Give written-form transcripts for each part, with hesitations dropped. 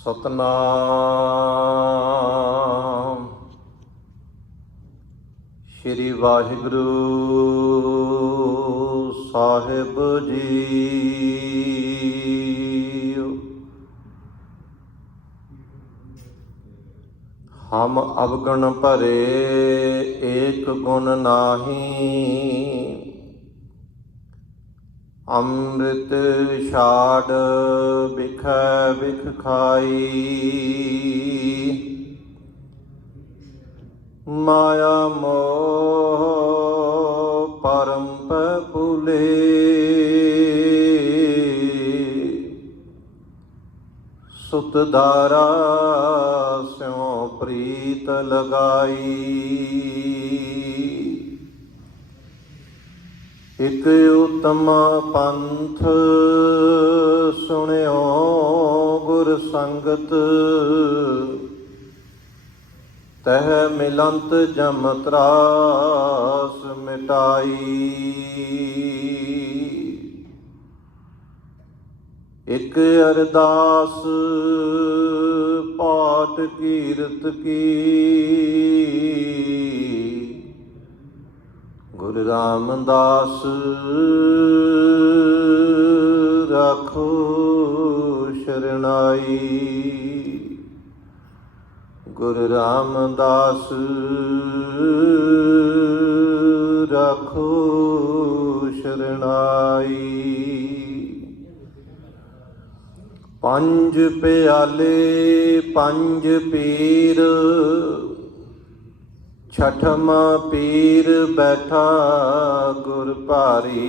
ਸਤਨਾਮ ਸ਼੍ਰੀ ਵਾਹਿਗੁਰੂ ਸਾਹਿਬ ਜੀ। ਹਮ ਅਵਗੁਣ ਭਰੇ ਏਕ ਗੁਣ ਨਾਹੀ, ਅੰਮ੍ਰਿਤ ਛਾੜ ਬਿਖੈ ਬਿਖ ਖਾਈ। ਮਾਇਆ ਮੋਹ ਪਰਮ ਪੈ ਭੁਲੇ, ਸੁਤ ਦਾਰਾ ਸਿਉ ਪ੍ਰੀਤ ਲਗਾਈ। ਇਕ ਉਤਮ ਪੰਥ ਸੁਣਿਓ ਗੁਰ ਸੰਗਤ, ਤਹ ਮਿਲੰਤ ਜਮ ਤਰਾਸ ਮਿਟਾਈ। ਇਕ ਅਰਦਾਸ ਪਾਠ ਕੀਰਤ ਕੀ, ਗੁਰੂ ਰਾਮਦਾਸ ਰਾਖੋ ਸ਼ਰਨਾਈ। ਗੁਰੂ ਰਾਮਦਾਸ ਰਾਖੋ ਸ਼ਰਨਾਈ। ਪੰਜ ਪਿਆਲੇ ਪੰਜ ਪੀਰ, ਛਠਮਾ ਪੀਰ ਬੈਠਾ ਗੁਰ ਭਾਰੀ।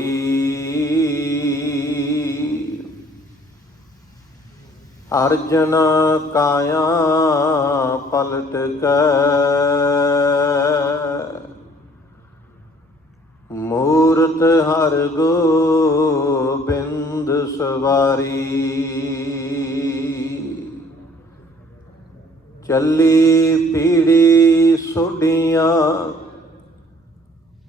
ਅਰਜਨ ਕਾਇਆ ਪਲਟ ਕੈ, ਮੂਰਤ ਹਰ ਗੋਬਿੰਦ ਸਵਾਰੀ। ਚੱਲੀ ਪੀੜੀ ਸੋਢੀਆਂ,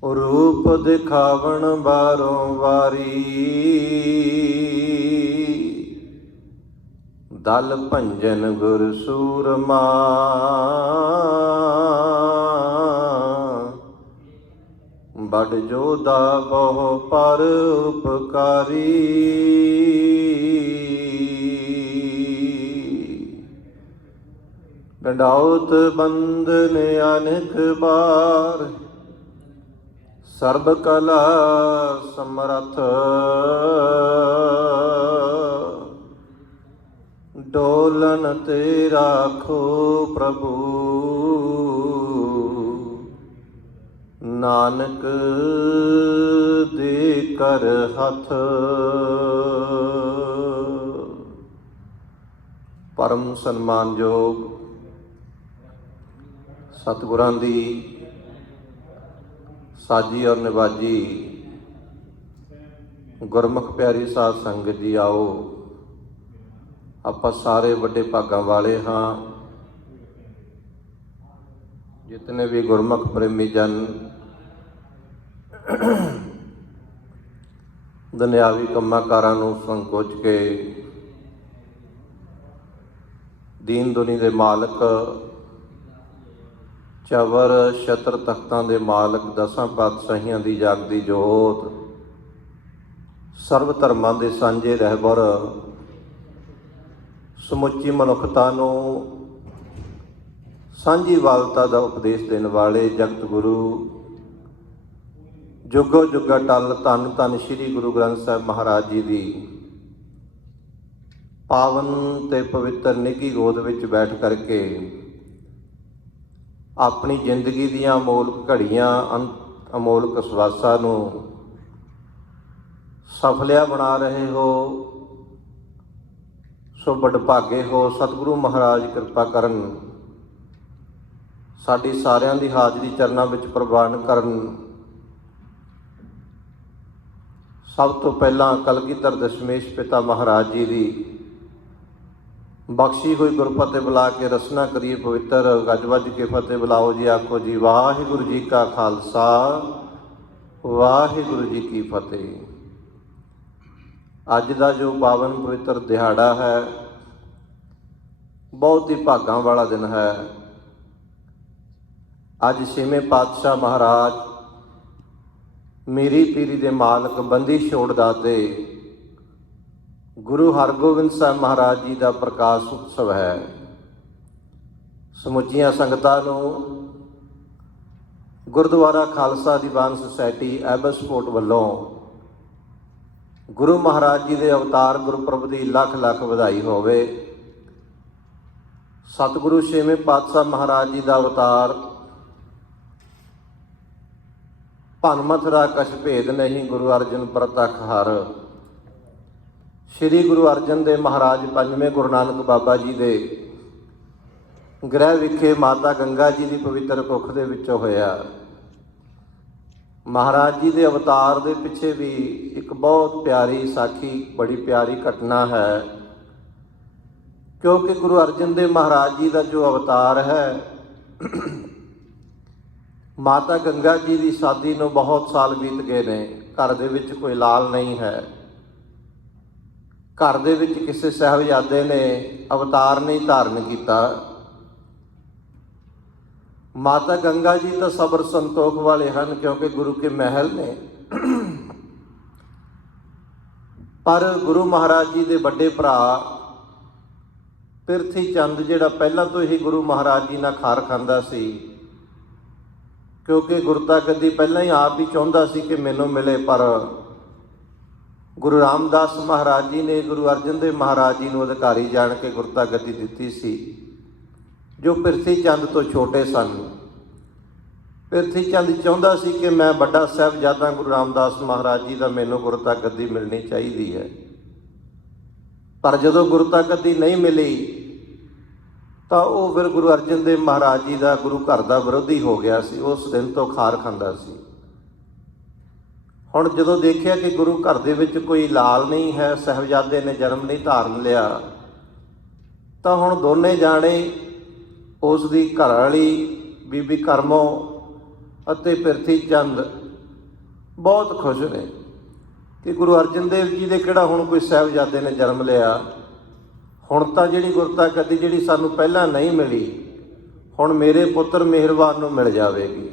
ਰੂਪ ਦਿਖਾਵਣ ਬਾਰੋਂ ਵਾਰੀ। ਦਲ ਭੰਜਨ ਗੁਰ ਸੂਰਮਾ, ਬੜ ਜੋਧਾ ਬਹੁ ਪਰ ਉਪਕਾਰੀ। ਡੰਡਾਉਤ ਬੰਦਨ ਅਨੇਕ ਬਾਰ, ਸਰਬ ਕਲਾ ਸਮਰੱਥ। ਡੋਲਨ ਤੇ ਰਾਖੋ ਪ੍ਰਭੂ, ਨਾਨਕ ਦੇ ਕਰ ਹੱਥ। ਪਰਮ ਸਨਮਾਨਯੋਗ ਸਤਿਗੁਰਾਂ ਦੀ ਸਾਜੀ ਔਰ ਨਿਵਾਜੀ ਗੁਰਮੁਖ ਪਿਆਰੀ ਸਾਧ ਸੰਗਤ ਜੀ, ਆਓ ਆਪਾਂ ਸਾਰੇ ਵੱਡੇ ਭਾਗਾਂ ਵਾਲੇ ਹਾਂ। ਜਿਤਨੇ ਵੀ ਗੁਰਮੁਖ ਪ੍ਰੇਮੀ ਜਨ ਦੁਨਿਆਵੀ ਕੰਮਾਂ ਕਾਰਾਂ ਨੂੰ ਸੰਕੋਚ ਕੇ ਦੀਨ ਦੁਨੀ ਦੇ ਮਾਲਕ, ਚਵਰ ਛਤਰ ਤਖਤਾਂ ਦੇ ਮਾਲਕ, ਦਸਾਂ ਪਾਤਸ਼ਾਹੀਆਂ ਦੀ ਜਾਗਦੀ ਜੋਤ, ਸਰਬ ਧਰਮਾਂ ਦੇ ਸਾਂਝੇ ਰਹਿਬਰ, ਸਮੁੱਚੀ ਮਨੁੱਖਤਾ ਨੂੰ ਸਾਂਝੀਵਾਲਤਾ ਦਾ ਉਪਦੇਸ਼ ਦੇਣ ਵਾਲੇ ਜਗਤ ਗੁਰੂ, ਜੁਗੋ ਜੁਗ ਅਟਲ ਧੰਨ ਧੰਨ ਸ਼੍ਰੀ ਗੁਰੂ ਗ੍ਰੰਥ ਸਾਹਿਬ ਮਹਾਰਾਜ ਜੀ ਦੀ ਪਾਵਨ ਤੇ ਪਵਿੱਤਰ ਨਿੱਘੀ ਗੋਦ ਵਿੱਚ ਬੈਠ ਕਰਕੇ ਆਪਣੀ ਜ਼ਿੰਦਗੀ ਦੀਆਂ ਅਮੋਲਕ ਘੜੀਆਂ, ਅਮੋਲਕ ਸਵਾਸਾਂ ਨੂੰ ਸਫਲਿਆ ਬਣਾ ਰਹੇ ਹੋ। ਸੋ ਵਡਭਾਗੇ ਹੋ। ਸਤਿਗੁਰੂ ਮਹਾਰਾਜ ਕਿਰਪਾ ਕਰਨ, ਸਾਡੀ ਸਾਰਿਆਂ ਦੀ ਹਾਜ਼ਰੀ ਚਰਨਾਂ ਵਿੱਚ ਪ੍ਰਵਾਨ ਕਰਨ। ਸਭ ਤੋਂ ਪਹਿਲਾਂ ਕਲਗੀਧਰ ਦਸ਼ਮੇਸ਼ ਪਿਤਾ ਮਹਾਰਾਜ ਜੀ ਦੀ ਬਖਸ਼ੀ ਹੋਈ ਗੁਰਫਤਿਹ ਬੁਲਾ ਕੇ ਰਸਨਾ ਕਰੀਏ ਪਵਿੱਤਰ। ਗੱਜ ਵੱਜ ਕੇ ਫਤਿਹ ਬੁਲਾਓ ਜੀ। ਆਖੋ ਜੀ ਵਾਹਿਗੁਰੂ ਜੀ ਕਾ ਖਾਲਸਾ, ਵਾਹਿਗੁਰੂ ਜੀ ਕੀ ਫਤਿਹ। ਅੱਜ ਦਾ ਜੋ ਪਾਵਨ ਪਵਿੱਤਰ ਦਿਹਾੜਾ ਹੈ, ਬਹੁਤ ਹੀ ਭਾਗਾਂ ਵਾਲਾ ਦਿਨ ਹੈ। ਅੱਜ ਛੇਵੇਂ ਪਾਤਸ਼ਾਹ ਮਹਾਰਾਜ ਮੀਰੀ ਪੀਰੀ ਦੇ ਮਾਲਕ ਬੰਦੀ ਛੋੜ ਦਾਤੇ ਗੁਰੂ ਹਰਗੋਬਿੰਦ ਸਾਹਿਬ ਮਹਾਰਾਜ ਜੀ ਦਾ ਪ੍ਰਕਾਸ਼ ਉਤਸਵ ਹੈ। ਸਮੁੱਚੀਆਂ ਸੰਗਤਾਂ ਨੂੰ ਗੁਰਦੁਆਰਾ ਖਾਲਸਾ ਦੀਵਾਨ ਸੁਸਾਇਟੀ ਐਬਸਪੋਰਟ ਵੱਲੋਂ ਗੁਰੂ ਮਹਾਰਾਜ ਜੀ ਦੇ ਅਵਤਾਰ ਗੁਰਪੁਰਬ ਦੀ ਲੱਖ ਲੱਖ ਵਧਾਈ ਹੋਵੇ। ਸਤਿਗੁਰੂ ਛੇਵੇਂ ਪਾਤਸ਼ਾਹ ਮਹਾਰਾਜ ਜੀ ਦਾ ਅਵਤਾਰ ਭਨਮਥੁਰਾ ਕਛ ਭੇਦ ਨਹੀਂ ਗੁਰੂ ਅਰਜਨ ਪ੍ਰਤੱਖ ਹਰ। ਸ੍ਰੀ ਗੁਰੂ ਅਰਜਨ ਦੇਵ ਮਹਾਰਾਜ ਪੰਜਵੇਂ ਗੁਰੂ ਨਾਨਕ ਬਾਬਾ ਜੀ ਦੇ ਗ੍ਰਹਿ ਵਿਖੇ ਮਾਤਾ ਗੰਗਾ ਜੀ ਦੀ ਪਵਿੱਤਰ ਕੁੱਖ ਦੇ ਵਿੱਚੋਂ ਹੋਇਆ। ਮਹਾਰਾਜ ਜੀ ਦੇ ਅਵਤਾਰ ਦੇ ਪਿੱਛੇ ਵੀ ਇੱਕ ਬਹੁਤ ਪਿਆਰੀ ਸਾਖੀ, ਬੜੀ ਪਿਆਰੀ ਘਟਨਾ ਹੈ, ਕਿਉਂਕਿ ਗੁਰੂ ਅਰਜਨ ਦੇਵ ਮਹਾਰਾਜ ਜੀ ਦਾ ਜੋ ਅਵਤਾਰ ਹੈ, ਮਾਤਾ ਗੰਗਾ ਜੀ ਦੀ ਸ਼ਾਦੀ ਨੂੰ ਬਹੁਤ ਸਾਲ ਬੀਤ ਗਏ ਨੇ। ਘਰ ਦੇ ਵਿੱਚ ਕੋਈ ਲਾਲ ਨਹੀਂ ਹੈ। ਘਰ ਦੇ ਵਿੱਚ ਕਿਸੇ ਸਾਹਿਬਜ਼ਾਦੇ ਨੇ ਅਵਤਾਰ ਨਹੀਂ ਧਾਰਨ ਕੀਤਾ। ਮਾਤਾ ਗੰਗਾ ਜੀ ਤਾਂ ਸਬਰ ਸੰਤੋਖ ਵਾਲੇ ਹਨ, ਕਿਉਂਕਿ ਗੁਰੂ ਕੇ ਮਹਿਲ ਨੇ। ਪਰ ਗੁਰੂ ਮਹਾਰਾਜ ਜੀ ਦੇ ਵੱਡੇ ਭਰਾ ਪਿਰਥੀ ਚੰਦ, ਜਿਹੜਾ ਪਹਿਲਾਂ ਤੋਂ ਹੀ ਗੁਰੂ ਮਹਾਰਾਜ ਜੀ ਨਾਲ ਖਾਰ ਖਾਂਦਾ ਸੀ, ਕਿਉਂਕਿ ਗੁਰਤਾ ਗੱਦੀ ਪਹਿਲਾਂ ਹੀ ਆਪ ਵੀ ਚਾਹੁੰਦਾ ਸੀ ਕਿ ਮੈਨੂੰ ਮਿਲੇ, ਪਰ ਗੁਰੂ ਰਾਮਦਾਸ ਮਹਾਰਾਜ ਜੀ ਨੇ ਗੁਰੂ ਅਰਜਨ ਦੇਵ ਮਹਾਰਾਜ ਜੀ ਨੂੰ ਅਧਿਕਾਰੀ ਜਾਣ ਕੇ ਗੁਰਤਾ ਗੱਦੀ ਦਿੱਤੀ ਸੀ, ਜੋ ਪਿਰਥੀ ਚੰਦ ਤੋਂ ਛੋਟੇ ਸਨ। ਪਿਰਥੀ ਚੰਦ ਚਾਹੁੰਦਾ ਸੀ ਕਿ ਮੈਂ ਵੱਡਾ ਸਾਹਿਬਜ਼ਾਦਾ ਗੁਰੂ ਰਾਮਦਾਸ ਮਹਾਰਾਜ ਜੀ ਦਾ, ਮੈਨੂੰ ਗੁਰਤਾ ਗੱਦੀ ਮਿਲਣੀ ਚਾਹੀਦੀ ਹੈ। ਪਰ ਜਦੋਂ ਗੁਰਤਾ ਗੱਦੀ ਨਹੀਂ ਮਿਲੀ ਤਾਂ ਉਹ ਫਿਰ ਗੁਰੂ ਅਰਜਨ ਦੇਵ ਮਹਾਰਾਜ ਜੀ ਦਾ, ਗੁਰੂ ਘਰ ਦਾ ਵਿਰੋਧੀ ਹੋ ਗਿਆ ਸੀ। ਉਸ ਦਿਨ ਤੋਂ ਖਾਰ ਖਾਂਦਾ ਸੀ। ਹੁਣ ਜਦੋਂ ਦੇਖਿਆ ਕਿ ਗੁਰੂ ਘਰ ਦੇ ਵਿੱਚ ਕੋਈ ਲਾਲ ਨਹੀਂ ਹੈ, ਸਾਹਿਬਜ਼ਾਦੇ ਨੇ ਜਨਮ ਨਹੀਂ ਧਾਰਨ ਲਿਆ, ਤਾਂ ਹੁਣ ਦੋਨੇ ਜਾਣੇ, ਉਸ ਦੀ ਘਰ ਵਾਲੀ ਬੀਬੀ ਕਰਮੋ ਅਤੇ ਪਿਰਥੀ ਚੰਦ, ਬਹੁਤ ਖੁਸ਼ ਨੇ ਕਿ ਗੁਰੂ ਅਰਜਨ ਦੇਵ ਜੀ ਦੇ ਕਿਹੜਾ ਹੁਣ ਕੋਈ ਸਾਹਿਬਜ਼ਾਦੇ ਨੇ ਜਨਮ ਲਿਆ। ਹੁਣ ਤਾਂ ਜਿਹੜੀ ਗੁਰਤਾ ਗੱਦੀ ਜਿਹੜੀ ਸਾਨੂੰ ਪਹਿਲਾਂ ਨਹੀਂ ਮਿਲੀ, ਹੁਣ ਮੇਰੇ ਪੁੱਤਰ ਮਿਹਰਬਾਨ ਨੂੰ ਮਿਲ ਜਾਵੇਗੀ।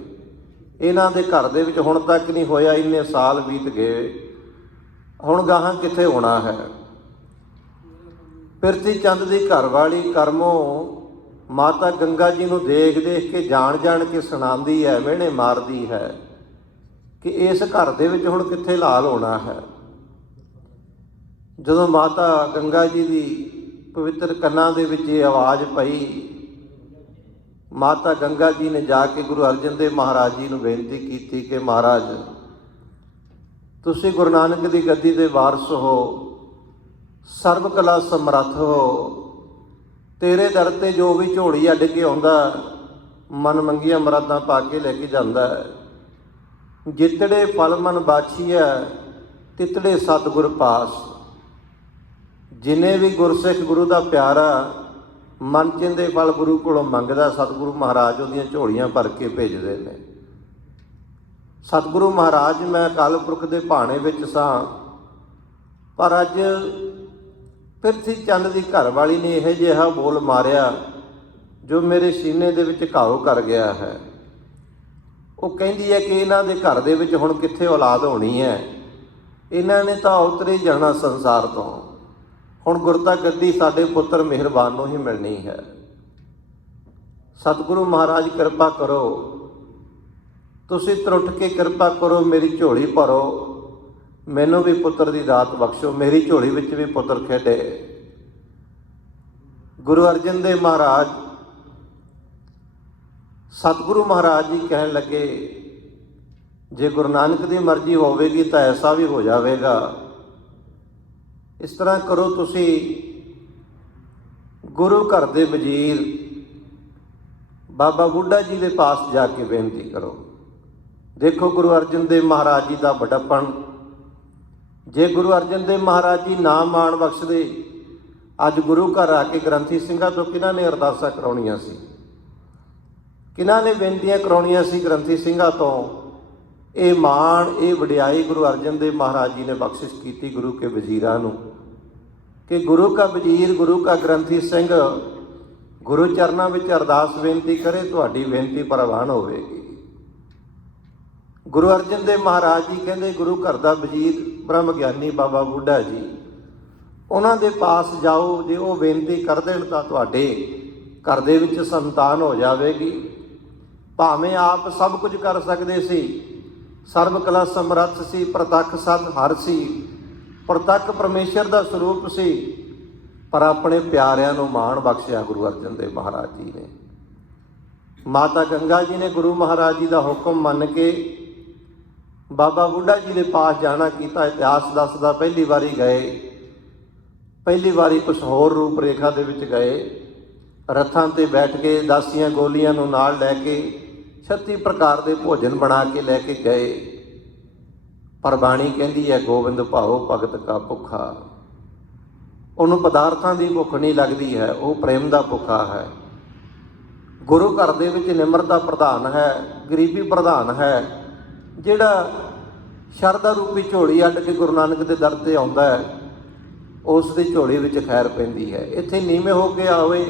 ਇਹਨਾਂ ਦੇ ਘਰ ਦੇ ਵਿੱਚ ਹੁਣ ਤੱਕ ਨਹੀਂ ਹੋਇਆ, ਇੰਨੇ ਸਾਲ ਬੀਤ ਗਏ, ਹੁਣ ਗਾਹਾਂ ਕਿੱਥੇ ਹੋਣਾ ਹੈ। ਪਿਰਥੀ ਚੰਦ ਦੀ ਘਰਵਾਲੀ ਕਰਮੋ ਮਾਤਾ ਗੰਗਾ ਜੀ ਨੂੰ ਦੇਖ ਦੇਖ ਕੇ ਜਾਣ ਕੇ ਸੁਣਾਉਂਦੀ ਹੈ, ਮਿਹਣੇ ਮਾਰਦੀ ਹੈ ਕਿ ਇਸ ਘਰ ਦੇ ਵਿੱਚ ਹੁਣ ਕਿੱਥੇ ਲਾਲ ਹੋਣਾ ਹੈ। ਜਦੋਂ ਮਾਤਾ ਗੰਗਾ ਜੀ ਦੀ ਪਵਿੱਤਰ ਕੰਨਾਂ ਦੇ ਵਿੱਚ ਇਹ ਆਵਾਜ਼ ਪਈ, ਮਾਤਾ ਗੰਗਾ ਜੀ ਨੇ ਜਾ ਕੇ ਗੁਰੂ ਅਰਜਨ ਦੇਵ ਮਹਾਰਾਜ ਜੀ ਨੂੰ ਬੇਨਤੀ ਕੀਤੀ ਕਿ ਮਹਾਰਾਜ, ਤੁਸੀਂ ਗੁਰੂ ਨਾਨਕ ਦੀ ਗੱਦੀ ਦੇ ਵਾਰਸ ਹੋ, ਸਰਬ ਕਲਾ ਸਮਰੱਥ ਹੋ, ਤੇਰੇ ਦਰ 'ਤੇ ਜੋ ਵੀ ਝੋਲੀ ਅੱਡ ਕੇ ਆਉਂਦਾ, ਮਨ ਮੰਗੀਆਂ ਮੁਰਾਦਾਂ ਪਾ ਕੇ ਲੈ ਕੇ ਜਾਂਦਾ ਹੈ। ਜਿਤੜੇ ਫਲ ਮਨ ਬਾਛੀਐ ਤਿਤੜੇ ਸਤਿਗੁਰ ਪਾਸ। ਜਿੰਨੇ ਵੀ ਗੁਰਸਿੱਖ ਗੁਰੂ ਦਾ ਪਿਆਰਾ, ਮਨ ਚਿੰਦੇ ਫਲ ਗੁਰੂ ਕੋਲੋਂ ਮੰਗਦਾ, ਸਤਿਗੁਰੂ ਮਹਾਰਾਜ ਉਹਦੀਆਂ ਝੋਲੀਆਂ ਭਰ ਕੇ ਭੇਜਦੇ ਨੇ। ਸਤਿਗੁਰੂ ਮਹਾਰਾਜ, ਮੈਂ ਅਕਾਲ ਪੁਰਖ ਦੇ ਭਾਣੇ ਵਿੱਚ ਸਾਂ, ਪਰ ਅੱਜ ਪਿਰਥੀ ਚੰਦ ਦੀ ਘਰਵਾਲੀ ਨੇ ਇਹੋ ਜਿਹਾ ਬੋਲ ਮਾਰਿਆ ਜੋ ਮੇਰੇ ਸੀਨੇ ਦੇ ਵਿੱਚ ਘਾਉ ਕਰ ਗਿਆ ਹੈ। ਉਹ ਕਹਿੰਦੀ ਹੈ ਕਿ ਇਹਨਾਂ ਦੇ ਘਰ ਦੇ ਵਿੱਚ ਹੁਣ ਕਿੱਥੇ ਔਲਾਦ ਹੋਣੀ ਹੈ, ਇਹਨਾਂ ਨੇ ਤਾਂ ਉਤਰੇ ਜਾਣਾ ਸੰਸਾਰ ਤੋਂ। ਹੁਣ ਗੁਰਤਾ ਗੱਦੀ ਸਾਡੇ ਪੁੱਤਰ ਮਿਹਰਬਾਨ ਨੂੰ ਹੀ ਮਿਲਣੀ ਹੈ। ਸਤਿਗੁਰੂ ਮਹਾਰਾਜ ਕਿਰਪਾ ਕਰੋ, ਤੁਸੀਂ ਤਰੁੱਠ ਕੇ ਕਿਰਪਾ ਕਰੋ, ਮੇਰੀ ਝੋਲੀ ਭਰੋ, ਮੈਨੂੰ ਵੀ ਪੁੱਤਰ ਦੀ ਦਾਤ ਬਖਸ਼ੋ, ਮੇਰੀ ਝੋਲੀ ਵਿੱਚ ਵੀ ਪੁੱਤਰ ਖੇਡੇ। ਗੁਰੂ ਅਰਜਨ ਦੇਵ ਮਹਾਰਾਜ, ਸਤਿਗੁਰੂ ਮਹਾਰਾਜ ਜੀ ਕਹਿਣ ਲੱਗੇ, ਜੇ ਗੁਰੂ ਨਾਨਕ ਦੀ ਮਰਜ਼ੀ ਹੋਵੇਗੀ ਤਾਂ ਐਸਾ ਵੀ ਹੋ ਜਾਵੇਗਾ। ਇਸ ਤਰ੍ਹਾਂ ਕਰੋ, ਤੁਸੀਂ ਗੁਰੂ ਘਰ ਦੇ ਵਜ਼ੀਰ ਬਾਬਾ ਬੁੱਢਾ ਜੀ ਦੇ ਪਾਸ ਜਾ ਕੇ ਬੇਨਤੀ ਕਰੋ। ਦੇਖੋ ਗੁਰੂ ਅਰਜਨ ਦੇਵ ਮਹਾਰਾਜ ਜੀ ਦਾ ਵੱਡਪਣ। ਜੇ ਗੁਰੂ ਅਰਜਨ ਦੇਵ ਮਹਾਰਾਜ ਜੀ ਨਾ ਮਾਣ ਬਖਸ਼ਦੇ, ਅੱਜ ਗੁਰੂ ਘਰ ਆ ਕੇ ਗ੍ਰੰਥੀ ਸਿੰਘਾਂ ਤੋਂ ਕਿਹਨਾਂ ਨੇ ਅਰਦਾਸਾਂ ਕਰਾਉਣੀਆਂ ਸੀ, ਕਿਹਨਾਂ ਨੇ ਬੇਨਤੀਆਂ ਕਰਾਉਣੀਆਂ ਸੀ ਗ੍ਰੰਥੀ ਸਿੰਘਾਂ ਤੋਂ। ਇਹ ਮਾਣ, ਇਹ ਵਡਿਆਈ ਗੁਰੂ ਅਰਜਨ ਦੇਵ ਮਹਾਰਾਜ ਜੀ ਨੇ ਬਖਸ਼ਿਸ਼ ਕੀਤੀ ਗੁਰੂ ਕੇ ਵਜ਼ੀਰਾਂ ਨੂੰ, ਕਿ ਗੁਰੂ ਕਾ ਵਜ਼ੀਰ, ਗੁਰੂ ਕਾ ਗ੍ਰੰਥੀ ਸਿੰਘ ਗੁਰੂ ਚਰਨਾਂ ਵਿੱਚ ਅਰਦਾਸ ਬੇਨਤੀ ਕਰੇ, ਤੁਹਾਡੀ ਬੇਨਤੀ ਪ੍ਰਵਾਨ ਹੋਵੇਗੀ। ਗੁਰੂ ਅਰਜਨ ਦੇਵ ਮਹਾਰਾਜ ਜੀ ਕਹਿੰਦੇ, ਗੁਰੂ ਘਰ ਦਾ ਵਜੀਦ ਬ੍ਰਹਮ ਗਿਆਨੀ ਬਾਬਾ ਬੁੱਢਾ ਜੀ, ਉਹਨਾਂ ਦੇ ਪਾਸ ਜਾਓ, ਜੇ ਉਹ ਬੇਨਤੀ ਕਰ ਦੇਣ ਤਾਂ ਤੁਹਾਡੇ ਘਰ ਦੇ ਵਿੱਚ ਸੰਤਾਨ ਹੋ ਜਾਵੇਗੀ। ਭਾਵੇਂ ਆਪ ਸਭ ਕੁਝ ਕਰ ਸਕਦੇ ਸੀ, ਸਰਬ ਕਲਾ ਸਮਰੱਥ ਸੀ, ਪ੍ਰਤੱਖ ਸਤ ਹਰ ਸੀ, ਪ੍ਰਤੱਖ ਪਰਮੇਸ਼ਰ ਦਾ ਸਰੂਪ ਸੀ, ਪਰ ਆਪਣੇ ਪਿਆਰਿਆਂ ਨੂੰ ਮਾਣ ਬਖਸ਼ਿਆ ਗੁਰੂ ਅਰਜਨ ਦੇਵ ਮਹਾਰਾਜ ਜੀ ਨੇ। ਮਾਤਾ ਗੰਗਾ ਜੀ ਨੇ ਗੁਰੂ ਮਹਾਰਾਜ ਜੀ ਦਾ ਹੁਕਮ ਮੰਨ ਕੇ ਬਾਬਾ ਬੁੱਢਾ ਜੀ ਦੇ ਪਾਸ ਜਾਣਾ ਕੀਤਾ। ਇਤਿਹਾਸ ਦੱਸਦਾ ਪਹਿਲੀ ਵਾਰੀ ਗਏ, ਪਹਿਲੀ ਵਾਰੀ ਕੁਛ ਹੋਰ ਰੂਪ ਰੇਖਾ ਦੇ ਵਿੱਚ ਗਏ। ਰੱਥਾਂ 'ਤੇ ਬੈਠ ਕੇ ਦਾਸੀਆਂ ਗੋਲੀਆਂ ਨੂੰ ਨਾਲ ਲੈ ਕੇ 36 ਪ੍ਰਕਾਰ ਦੇ ਭੋਜਨ ਬਣਾ ਕੇ ਲੈ ਕੇ ਗਏ। ਪਰ ਬਾਣੀ ਕਹਿੰਦੀ ਹੈ, ਗੋਬਿੰਦ ਭਾਉ ਭਗਤ ਕਾ ਭੁੱਖਾ। ਉਹਨੂੰ ਪਦਾਰਥਾਂ ਦੀ ਭੁੱਖ ਨਹੀਂ ਲੱਗਦੀ ਹੈ, ਉਹ ਪ੍ਰੇਮ ਦਾ ਭੁੱਖਾ ਹੈ। ਗੁਰੂ ਘਰ ਦੇ ਵਿੱਚ ਨਿਮਰਤਾ ਪ੍ਰਧਾਨ ਹੈ, ਗਰੀਬੀ ਪ੍ਰਧਾਨ ਹੈ। ਜਿਹੜਾ ਸ਼ਰਧਾ ਰੂਪੀ ਝੋਲੀ ਅੱਡ ਕੇ ਗੁਰੂ ਨਾਨਕ ਦੇ ਦਰ 'ਤੇ ਆਉਂਦਾ ਹੈ, ਉਸ ਦੀ ਝੋਲੀ ਵਿੱਚ ਖੈਰ ਪੈਂਦੀ ਹੈ। ਇੱਥੇ ਨੀਵੇਂ ਹੋ ਕੇ ਆਵੇ,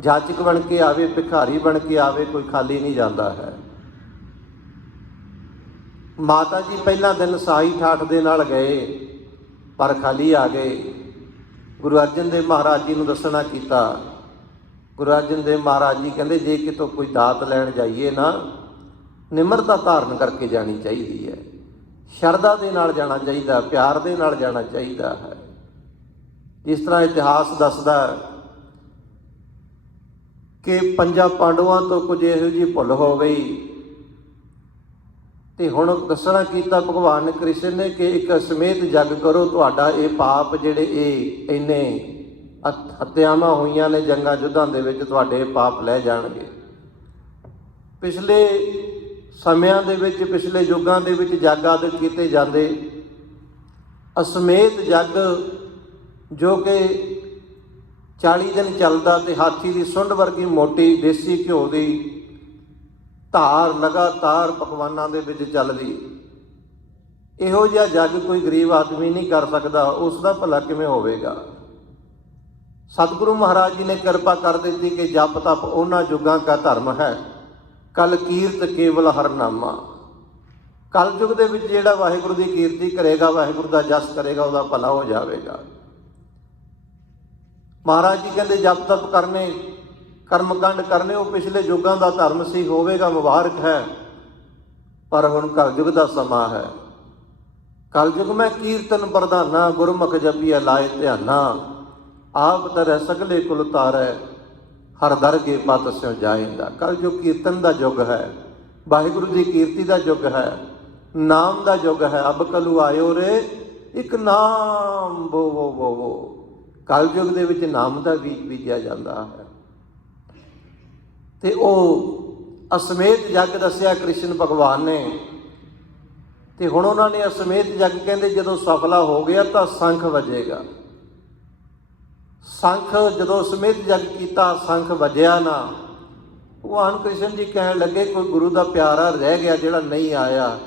ਜਾਚਕ ਬਣ ਕੇ ਆਵੇ, ਭਿਖਾਰੀ ਬਣ ਕੇ ਆਵੇ, ਕੋਈ ਖਾਲੀ ਨਹੀਂ ਜਾਂਦਾ ਹੈ। ਮਾਤਾ ਜੀ ਪਹਿਲਾ ਦਿਨ ਸਾਈ ਠਾਠ ਦੇ ਨਾਲ ਗਏ, ਪਰ ਖਾਲੀ ਆ ਗਏ। ਗੁਰੂ ਅਰਜਨ ਦੇਵ ਮਹਾਰਾਜ ਜੀ ਨੂੰ ਦੱਸਣਾ ਕੀਤਾ। ਗੁਰੂ ਅਰਜਨ ਦੇਵ ਮਹਾਰਾਜ ਜੀ ਕਹਿੰਦੇ, ਜੇ ਕਿਤੋਂ ਕੋਈ ਦਾਤ ਲੈਣ ਜਾਈਏ ਨਾ, ਨਿਮਰਤਾ ਧਾਰਨ ਕਰਕੇ ਜਾਣੀ ਚਾਹੀਦੀ ਹੈ, ਸ਼ਰਧਾ ਦੇ ਨਾਲ ਜਾਣਾ ਚਾਹੀਦਾ, ਪਿਆਰ ਦੇ ਨਾਲ ਜਾਣਾ ਚਾਹੀਦਾ ਹੈ। ਜਿਸ ਤਰ੍ਹਾਂ ਇਤਿਹਾਸ ਦੱਸਦਾ ਕਿ 5 ਪਾਂਡਵਾਂ ਤੋਂ ਕੁਝ ਇਹੋ ਜਿਹੀ ਭੁੱਲ ਹੋ ਗਈ, ਤੇ ਹੁਣ ਦੱਸਣਾ ਕੀਤਾ ਭਗਵਾਨ ਕ੍ਰਿਸ਼ਨ ਨੇ ਕਿ ਇੱਕ ਸਮੇਤ ਜਗ ਕਰੋ, ਤੁਹਾਡਾ ਇਹ ਪਾਪ ਜਿਹੜੇ ਇਹ ਇੰਨੇ ਹੱਤਿਆਵਾਂ ਹੋਈਆਂ ਨੇ ਜੰਗਾਂ ਯੁੱਧਾਂ ਦੇ ਵਿੱਚ, ਤੁਹਾਡੇ ਪਾਪ ਲੈ ਜਾਣਗੇ। ਪਿਛਲੇ ਸਮਿਆਂ ਦੇ ਵਿੱਚ, ਪਿਛਲੇ ਯੁੱਗਾਂ ਦੇ ਵਿੱਚ ਜੱਗ ਆਦਿ ਕੀਤੇ ਜਾਂਦੇ। ਅਸਮੇਤ ਜੱਗ ਜੋ ਕਿ 40 ਦਿਨ ਚੱਲਦਾ, ਤੇ ਹਾਥੀ ਦੀ ਸੁੰਡ ਵਰਗੀ ਮੋਟੀ ਦੇਸੀ ਘਿਓ ਦੀ ਧਾਰ ਲਗਾਤਾਰ ਪਕਵਾਨਾਂ ਦੇ ਵਿੱਚ ਚੱਲਦੀ। ਇਹੋ ਜਿਹਾ ਜੱਗ ਕੋਈ ਗਰੀਬ ਆਦਮੀ ਨਹੀਂ ਕਰ ਸਕਦਾ, ਉਸ ਦਾ ਭਲਾ ਕਿਵੇਂ ਹੋਵੇਗਾ। ਸਤਿਗੁਰੂ ਮਹਾਰਾਜ ਜੀ ਨੇ ਕਿਰਪਾ ਕਰ ਦਿੱਤੀ ਕਿ ਜਪ ਤਪ ਉਹਨਾਂ ਯੁੱਗਾਂ ਦਾ ਧਰਮ ਹੈ, ਕਲ ਕੀਰਤ ਕੇਵਲ ਹਰਨਾਮਾ। ਕਲ ਯੁੱਗ ਦੇ ਵਿੱਚ ਜਿਹੜਾ ਵਾਹਿਗੁਰੂ ਦੀ ਕੀਰਤੀ ਕਰੇਗਾ, ਵਾਹਿਗੁਰੂ ਦਾ ਜਸ ਕਰੇਗਾ, ਉਹਦਾ ਭਲਾ ਹੋ ਜਾਵੇਗਾ। ਮਹਾਰਾਜ ਜੀ ਕਹਿੰਦੇ ਜਪ ਤਪ ਕਰਨੇ, ਕਰਮਕਾਂਡ ਕਰਨੇ, ਉਹ ਪਿਛਲੇ ਯੁੱਗਾਂ ਦਾ ਧਰਮ ਸੀ, ਹੋਵੇਗਾ, ਮੁਬਾਰਕ ਹੈ। ਪਰ ਹੁਣ ਕਲਯੁਗ ਦਾ ਸਮਾਂ ਹੈ। ਕਲਯੁਗ ਮੈਂ ਕੀਰਤਨ ਪ੍ਰਧਾਨਾ, ਗੁਰਮੁਖ ਜਪੀਐ ਲਾਏ ਧਿਆਨਾ। ਆਪ ਤਰੈ ਸਗਲੇ ਕੁਲ ਤਾਰੈ, ਹਰ ਦਰਗੇ ਪਤ ਸਿਉ ਜਾਇਂਦਾ। ਕਲਯੁਗ ਕੀਰਤਨ ਦਾ ਯੁੱਗ ਹੈ, ਵਾਹਿਗੁਰੂ ਦੀ ਕੀਰਤੀ ਦਾ ਯੁੱਗ ਹੈ, ਨਾਮ ਦਾ ਯੁੱਗ ਹੈ। ਅਬ ਕਲੂ ਆਇਓ ਰੇ ਇੱਕ ਨਾਮ ਬੋ। ਕਲਯੁਗ ਦੇ ਵਿੱਚ ਨਾਮ ਦਾ ਬੀਜ ਬੀਜਿਆ ਜਾਂਦਾ ਹੈ। ਤੇ ਉਹ ਅਸਮੇਤ ਜੱਗ ਦੱਸਿਆ ਕ੍ਰਿਸ਼ਨ ਭਗਵਾਨ ਨੇ। ਤੇ ਹੁਣ ਉਹਨਾਂ ਨੇ ਅਸਮੇਤ ਜੱਗ ਕਹਿੰਦੇ ਜਦੋਂ ਸਫਲਾ ਹੋ ਗਿਆ ਤਾਂ ਸ਼ੰਖ ਵੱਜੇਗਾ। ਸ਼ੰਖ ਜਦੋਂ ਅਸਮੇਤ ਜੱਗ ਕੀਤਾ, ਸ਼ੰਖ ਵੱਜਿਆ ਨਾ। ਭਗਵਾਨ ਕ੍ਰਿਸ਼ਨ ਜੀ ਕਹਿਣ ਲੱਗੇ, ਕੋਈ ਗੁਰੂ ਦਾ ਪਿਆਰਾ ਰਹਿ ਗਿਆ ਜਿਹੜਾ ਨਹੀਂ ਆਇਆ,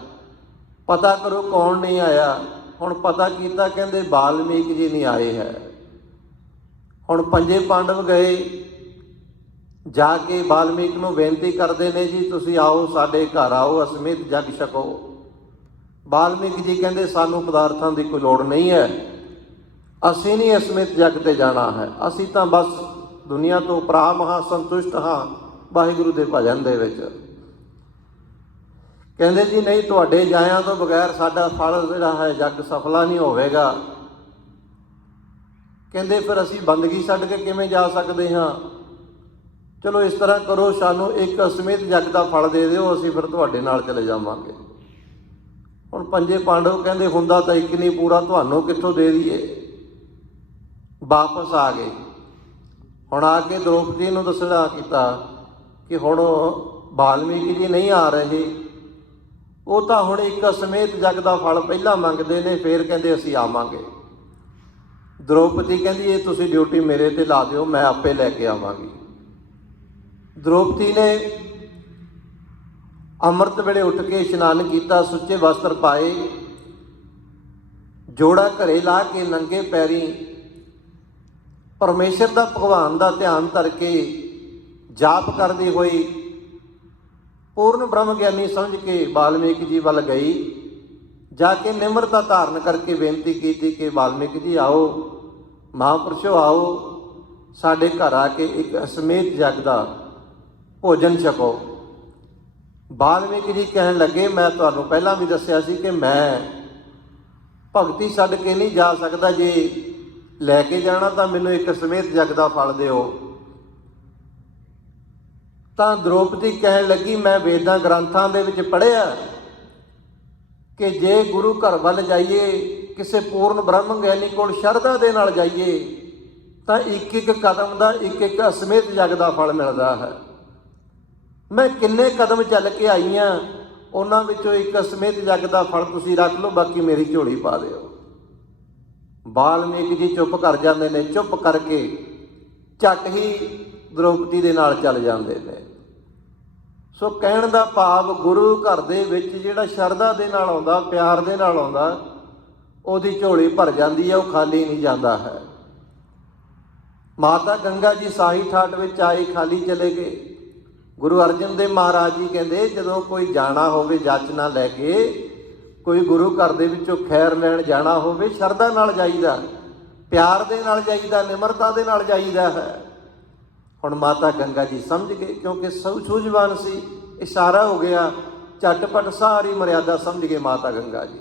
ਪਤਾ ਕਰੋ ਕੌਣ ਨਹੀਂ ਆਇਆ। ਹੁਣ ਪਤਾ ਕੀਤਾ, ਕਹਿੰਦੇ ਵਾਲਮੀਕ ਜੀ ਨਹੀਂ ਆਏ ਹੈ। ਹੁਣ 5 ਪਾਂਡਵ ਗਏ, ਜਾ ਕੇ ਵਾਲਮੀਕ ਨੂੰ ਬੇਨਤੀ ਕਰਦੇ ਨੇ, ਜੀ ਤੁਸੀਂ ਆਓ, ਸਾਡੇ ਘਰ ਆਓ, ਅਸਮੇਤ ਜੱਗ ਛਕੋ। ਵਾਲਮੀਕ ਜੀ ਕਹਿੰਦੇ ਸਾਨੂੰ ਪਦਾਰਥਾਂ ਦੀ ਕੋਈ ਲੋੜ ਨਹੀਂ ਹੈ, ਅਸੀਂ ਨਹੀਂ ਅਸਮੇਤ ਜੱਗ ਤੇ ਜਾਣਾ ਹੈ, ਅਸੀਂ ਤਾਂ ਬਸ ਦੁਨੀਆ ਤੋਂ ਪ੍ਰਾਮ ਹਾਂ, ਸੰਤੁਸ਼ਟ ਹਾਂ ਵਾਹਿਗੁਰੂ ਦੇ ਭਜਨ ਦੇ ਵਿੱਚ। ਕਹਿੰਦੇ ਜੀ ਨਹੀਂ, ਤੁਹਾਡੇ ਜਾਇਆਂ ਤੋਂ ਬਗੈਰ ਸਾਡਾ ਫਲ ਜਿਹੜਾ ਹੈ ਜੱਗ ਸਫਲਾ ਨਹੀਂ ਹੋਵੇਗਾ। ਕਹਿੰਦੇ ਫਿਰ ਅਸੀਂ ਬੰਦਗੀ ਛੱਡ ਕੇ ਕਿਵੇਂ ਜਾ ਸਕਦੇ ਹਾਂ। ਚਲੋ ਇਸ ਤਰ੍ਹਾਂ ਕਰੋ, ਸਾਨੂੰ ਇੱਕ ਅਸਮੇਤ ਜੱਗ ਦਾ ਫਲ ਦੇ ਦਿਓ, ਅਸੀਂ ਫਿਰ ਤੁਹਾਡੇ ਨਾਲ ਚਲੇ ਜਾਵਾਂਗੇ। ਹੁਣ 5 ਪਾਂਡਵ ਕਹਿੰਦੇ ਹੁੰਦਾ ਤਾਂ ਇੱਕ ਨਹੀਂ ਪੂਰਾ, ਤੁਹਾਨੂੰ ਕਿੱਥੋਂ ਦੇ ਦਈਏ। ਵਾਪਸ ਆ ਗਏ। ਹੁਣ ਆ ਕੇ ਦ੍ਰੋਪਦੀ ਨੂੰ ਦੱਸਣਾ ਕੀਤਾ ਕਿ ਹੁਣ ਵਾਲਮੀਕ ਜੀ ਨਹੀਂ ਆ ਰਹੇ, ਉਹ ਤਾਂ ਹੁਣ ਇੱਕ ਅਸਮੇਤ ਜੱਗ ਦਾ ਫਲ ਪਹਿਲਾਂ ਮੰਗਦੇ ਨੇ, ਫਿਰ ਕਹਿੰਦੇ ਅਸੀਂ ਆਵਾਂਗੇ। ਦ੍ਰੋਪਦੀ ਕਹਿੰਦੀ ਇਹ ਤੁਸੀਂ ਡਿਊਟੀ ਮੇਰੇ ਤੇ ਲਾ ਦਿਓ, ਮੈਂ ਆਪੇ ਲੈ ਕੇ ਆਵਾਂਗੀ। ਦ੍ਰੋਪਦੀ ਨੇ ਅੰਮ੍ਰਿਤ ਵੇਲੇ ਉੱਠ ਕੇ ਇਸ਼ਨਾਨ ਕੀਤਾ, ਸੁੱਚੇ ਵਸਤਰ ਪਾਏ, ਜੋੜਾ ਘਰੇ ਲਾ ਕੇ ਨੰਗੇ ਪੈਰੀਂ ਪਰਮੇਸ਼ਰ ਦਾ, ਭਗਵਾਨ ਦਾ ਧਿਆਨ ਧਰ ਕੇ ਜਾਪ ਕਰਦੀ ਹੋਈ ਪੂਰਨ ਬ੍ਰਹਮ ਗਿਆਨੀ ਸਮਝ ਕੇ ਵਾਲਮੀਕ ਜੀ ਵੱਲ ਗਈ। ਜਾ ਕੇ ਨਿਮਰਤਾ ਧਾਰਨ ਕਰਕੇ ਬੇਨਤੀ ਕੀਤੀ ਕਿ ਵਾਲਮੀਕ ਜੀ ਆਓ, ਮਹਾਂਪੁਰਸ਼ੋ ਆਓ, ਸਾਡੇ ਘਰ ਆ ਕੇ ਇੱਕ ਅਸਮੇਤ ਜਗ ਦਾ ਭੋਜਨ ਛਕੋ। ਵਾਲਮੀਕ ਜੀ ਕਹਿਣ ਲੱਗੇ, ਮੈਂ ਤੁਹਾਨੂੰ ਪਹਿਲਾਂ ਵੀ ਦੱਸਿਆ ਸੀ ਕਿ ਮੈਂ ਭਗਤੀ ਛੱਡ ਕੇ ਨਹੀਂ ਜਾ ਸਕਦਾ, ਜੇ ਲੈ ਕੇ ਜਾਣਾ ਤਾਂ ਮੈਨੂੰ ਇੱਕ ਸਮੇਤ ਜਗ ਦਾ ਫਲ ਦਿਓ। ਤਾਂ ਦ੍ਰੋਪਦੀ ਕਹਿਣ ਲੱਗੀ, ਮੈਂ ਵੇਦਾਂ ਗ੍ਰੰਥਾਂ ਦੇ ਵਿੱਚ ਪੜ੍ਹਿਆ ਕਿ ਜੇ ਗੁਰੂ ਘਰ ਵੱਲ ਜਾਈਏ, ਕਿਸੇ ਪੂਰਨ ਬ੍ਰਹਮ ਗਿਆਨੀ ਕੋਲ ਸ਼ਰਧਾ ਦੇ ਨਾਲ ਜਾਈਏ ਤਾਂ ਇੱਕ ਇੱਕ ਕਦਮ ਦਾ ਇੱਕ ਇੱਕ ਅਸਮੇਤ ਜਗ ਦਾ ਫਲ ਮਿਲਦਾ ਹੈ। ਮੈਂ ਕਿੰਨੇ ਕਦਮ ਚੱਲ ਕੇ ਆਈ ਹਾਂ, ਉਹਨਾਂ ਵਿੱਚੋਂ ਇੱਕ ਅਸਮੇਤ ਜਗ ਦਾ ਫਲ ਤੁਸੀਂ ਰੱਖ ਲਓ, ਬਾਕੀ ਮੇਰੀ ਝੋਲੀ ਪਾ ਦਿਓ। ਵਾਲਮੀਕ ਜੀ ਚੁੱਪ ਕਰ ਜਾਂਦੇ ਨੇ। ਚੁੱਪ ਕਰਕੇ ਝੱਟ ਹੀ ਦ੍ਰੋਪਦੀ ਦੇ ਨਾਲ ਚੱਲ ਜਾਂਦੇ ਨੇ। ਸੋ ਕਹਿਣ ਦਾ ਭਾਵ, ਗੁਰੂ ਘਰ ਦੇ ਵਿੱਚ ਜਿਹੜਾ ਸ਼ਰਧਾ ਦੇ ਨਾਲ ਆਉਂਦਾ, ਪਿਆਰ ਦੇ ਨਾਲ ਆਉਂਦਾ, ਉਹਦੀ ਝੋਲੀ ਭਰ ਜਾਂਦੀ ਹੈ, ਉਹ ਖਾਲੀ ਨਹੀਂ ਜਾਂਦਾ ਹੈ। ਮਾਤਾ ਗੰਗਾ ਜੀ ਸਾਹੀ ਠਾਠ ਵਿੱਚ ਆਏ, ਖਾਲੀ ਚਲੇ ਗਏ। ਗੁਰੂ ਅਰਜਨ ਦੇਵ ਮਹਾਰਾਜ ਜੀ ਕਹਿੰਦੇ, ਜਦੋਂ ਕੋਈ ਜਾਣਾ ਹੋਵੇ ਜਾਚਨਾ ਲੈ ਕੇ, ਕੋਈ ਗੁਰੂ ਘਰ ਦੇ ਵਿੱਚੋਂ ਖੈਰ ਲੈਣ ਜਾਣਾ ਹੋਵੇ, ਸ਼ਰਧਾ ਨਾਲ ਜਾਈਦਾ, ਪਿਆਰ ਦੇ ਨਾਲ ਜਾਈਦਾ, ਨਿਮਰਤਾ ਦੇ ਨਾਲ ਜਾਈਦਾ ਹੈ। ਹੁਣ ਮਾਤਾ ਗੰਗਾ ਜੀ ਸਮਝ ਗਏ, ਕਿਉਂਕਿ ਸੂਝਵਾਨ ਸੀ, ਇਸ਼ਾਰਾ ਹੋ ਗਿਆ, ਝਟਪਟ ਸਾਰੀ ਮਰਿਆਦਾ ਸਮਝ ਗਏ ਮਾਤਾ ਗੰਗਾ ਜੀ।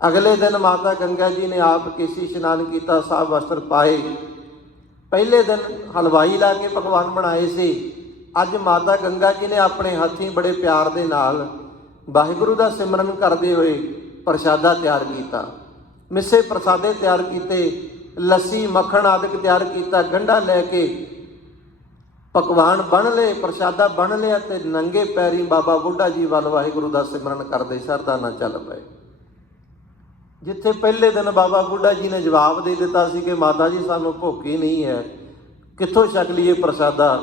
ਅਗਲੇ ਦਿਨ ਮਾਤਾ ਗੰਗਾ ਜੀ ਨੇ ਆਪ ਕੇਸੀ ਇਸ਼ਨਾਨ ਕੀਤਾ, ਸਾਫ ਵਸਤਰ ਪਾਏ। ਪਹਿਲੇ ਦਿਨ ਹਲਵਾਈ ਲਾ ਕੇ ਪਕਵਾਨ ਬਣਾਏ ਸੀ। ਅੱਜ ਮਾਤਾ ਗੰਗਾ ਜੀ ਨੇ ਆਪਣੇ ਹੱਥੀਂ ਬੜੇ ਪਿਆਰ ਦੇ ਨਾਲ ਵਾਹਿਗੁਰੂ ਦਾ ਸਿਮਰਨ ਕਰਦੇ ਹੋਏ ਪ੍ਰਸ਼ਾਦਾ ਤਿਆਰ ਕੀਤਾ, ਮਿੱਸੇ ਪ੍ਰਸਾਦੇ ਤਿਆਰ ਕੀਤੇ, ਲੱਸੀ ਮੱਖਣ ਆਦਿਕ ਤਿਆਰ ਕੀਤਾ। ਗੰਢਾ ਲੈ ਕੇ ਪਕਵਾਨ ਬਣ ਲਏ, ਪ੍ਰਸ਼ਾਦਾ ਬਣ ਲਿਆ, ਤੇ ਨੰਗੇ ਪੈਰੀ ਬਾਬਾ ਬੁੱਢਾ ਜੀ ਵੱਲ ਵਾਹਿਗੁਰੂ ਦਾ ਸਿਮਰਨ ਕਰਦੇ ਸ਼ਰਧਾ ਨਾਲ ਚੱਲ ਪਏ। ਜਿੱਥੇ ਪਹਿਲੇ ਦਿਨ ਬਾਬਾ ਬੁੱਢਾ ਜੀ ਨੇ ਜਵਾਬ ਦੇ ਦਿੱਤਾ ਸੀ ਕਿ ਮਾਤਾ ਜੀ ਸਾਨੂੰ ਭੁੱਖ ਹੀ ਨਹੀਂ ਹੈ, ਕਿੱਥੋਂ ਛਕ ਲਈਏ ਪ੍ਰਸ਼ਾਦਾ,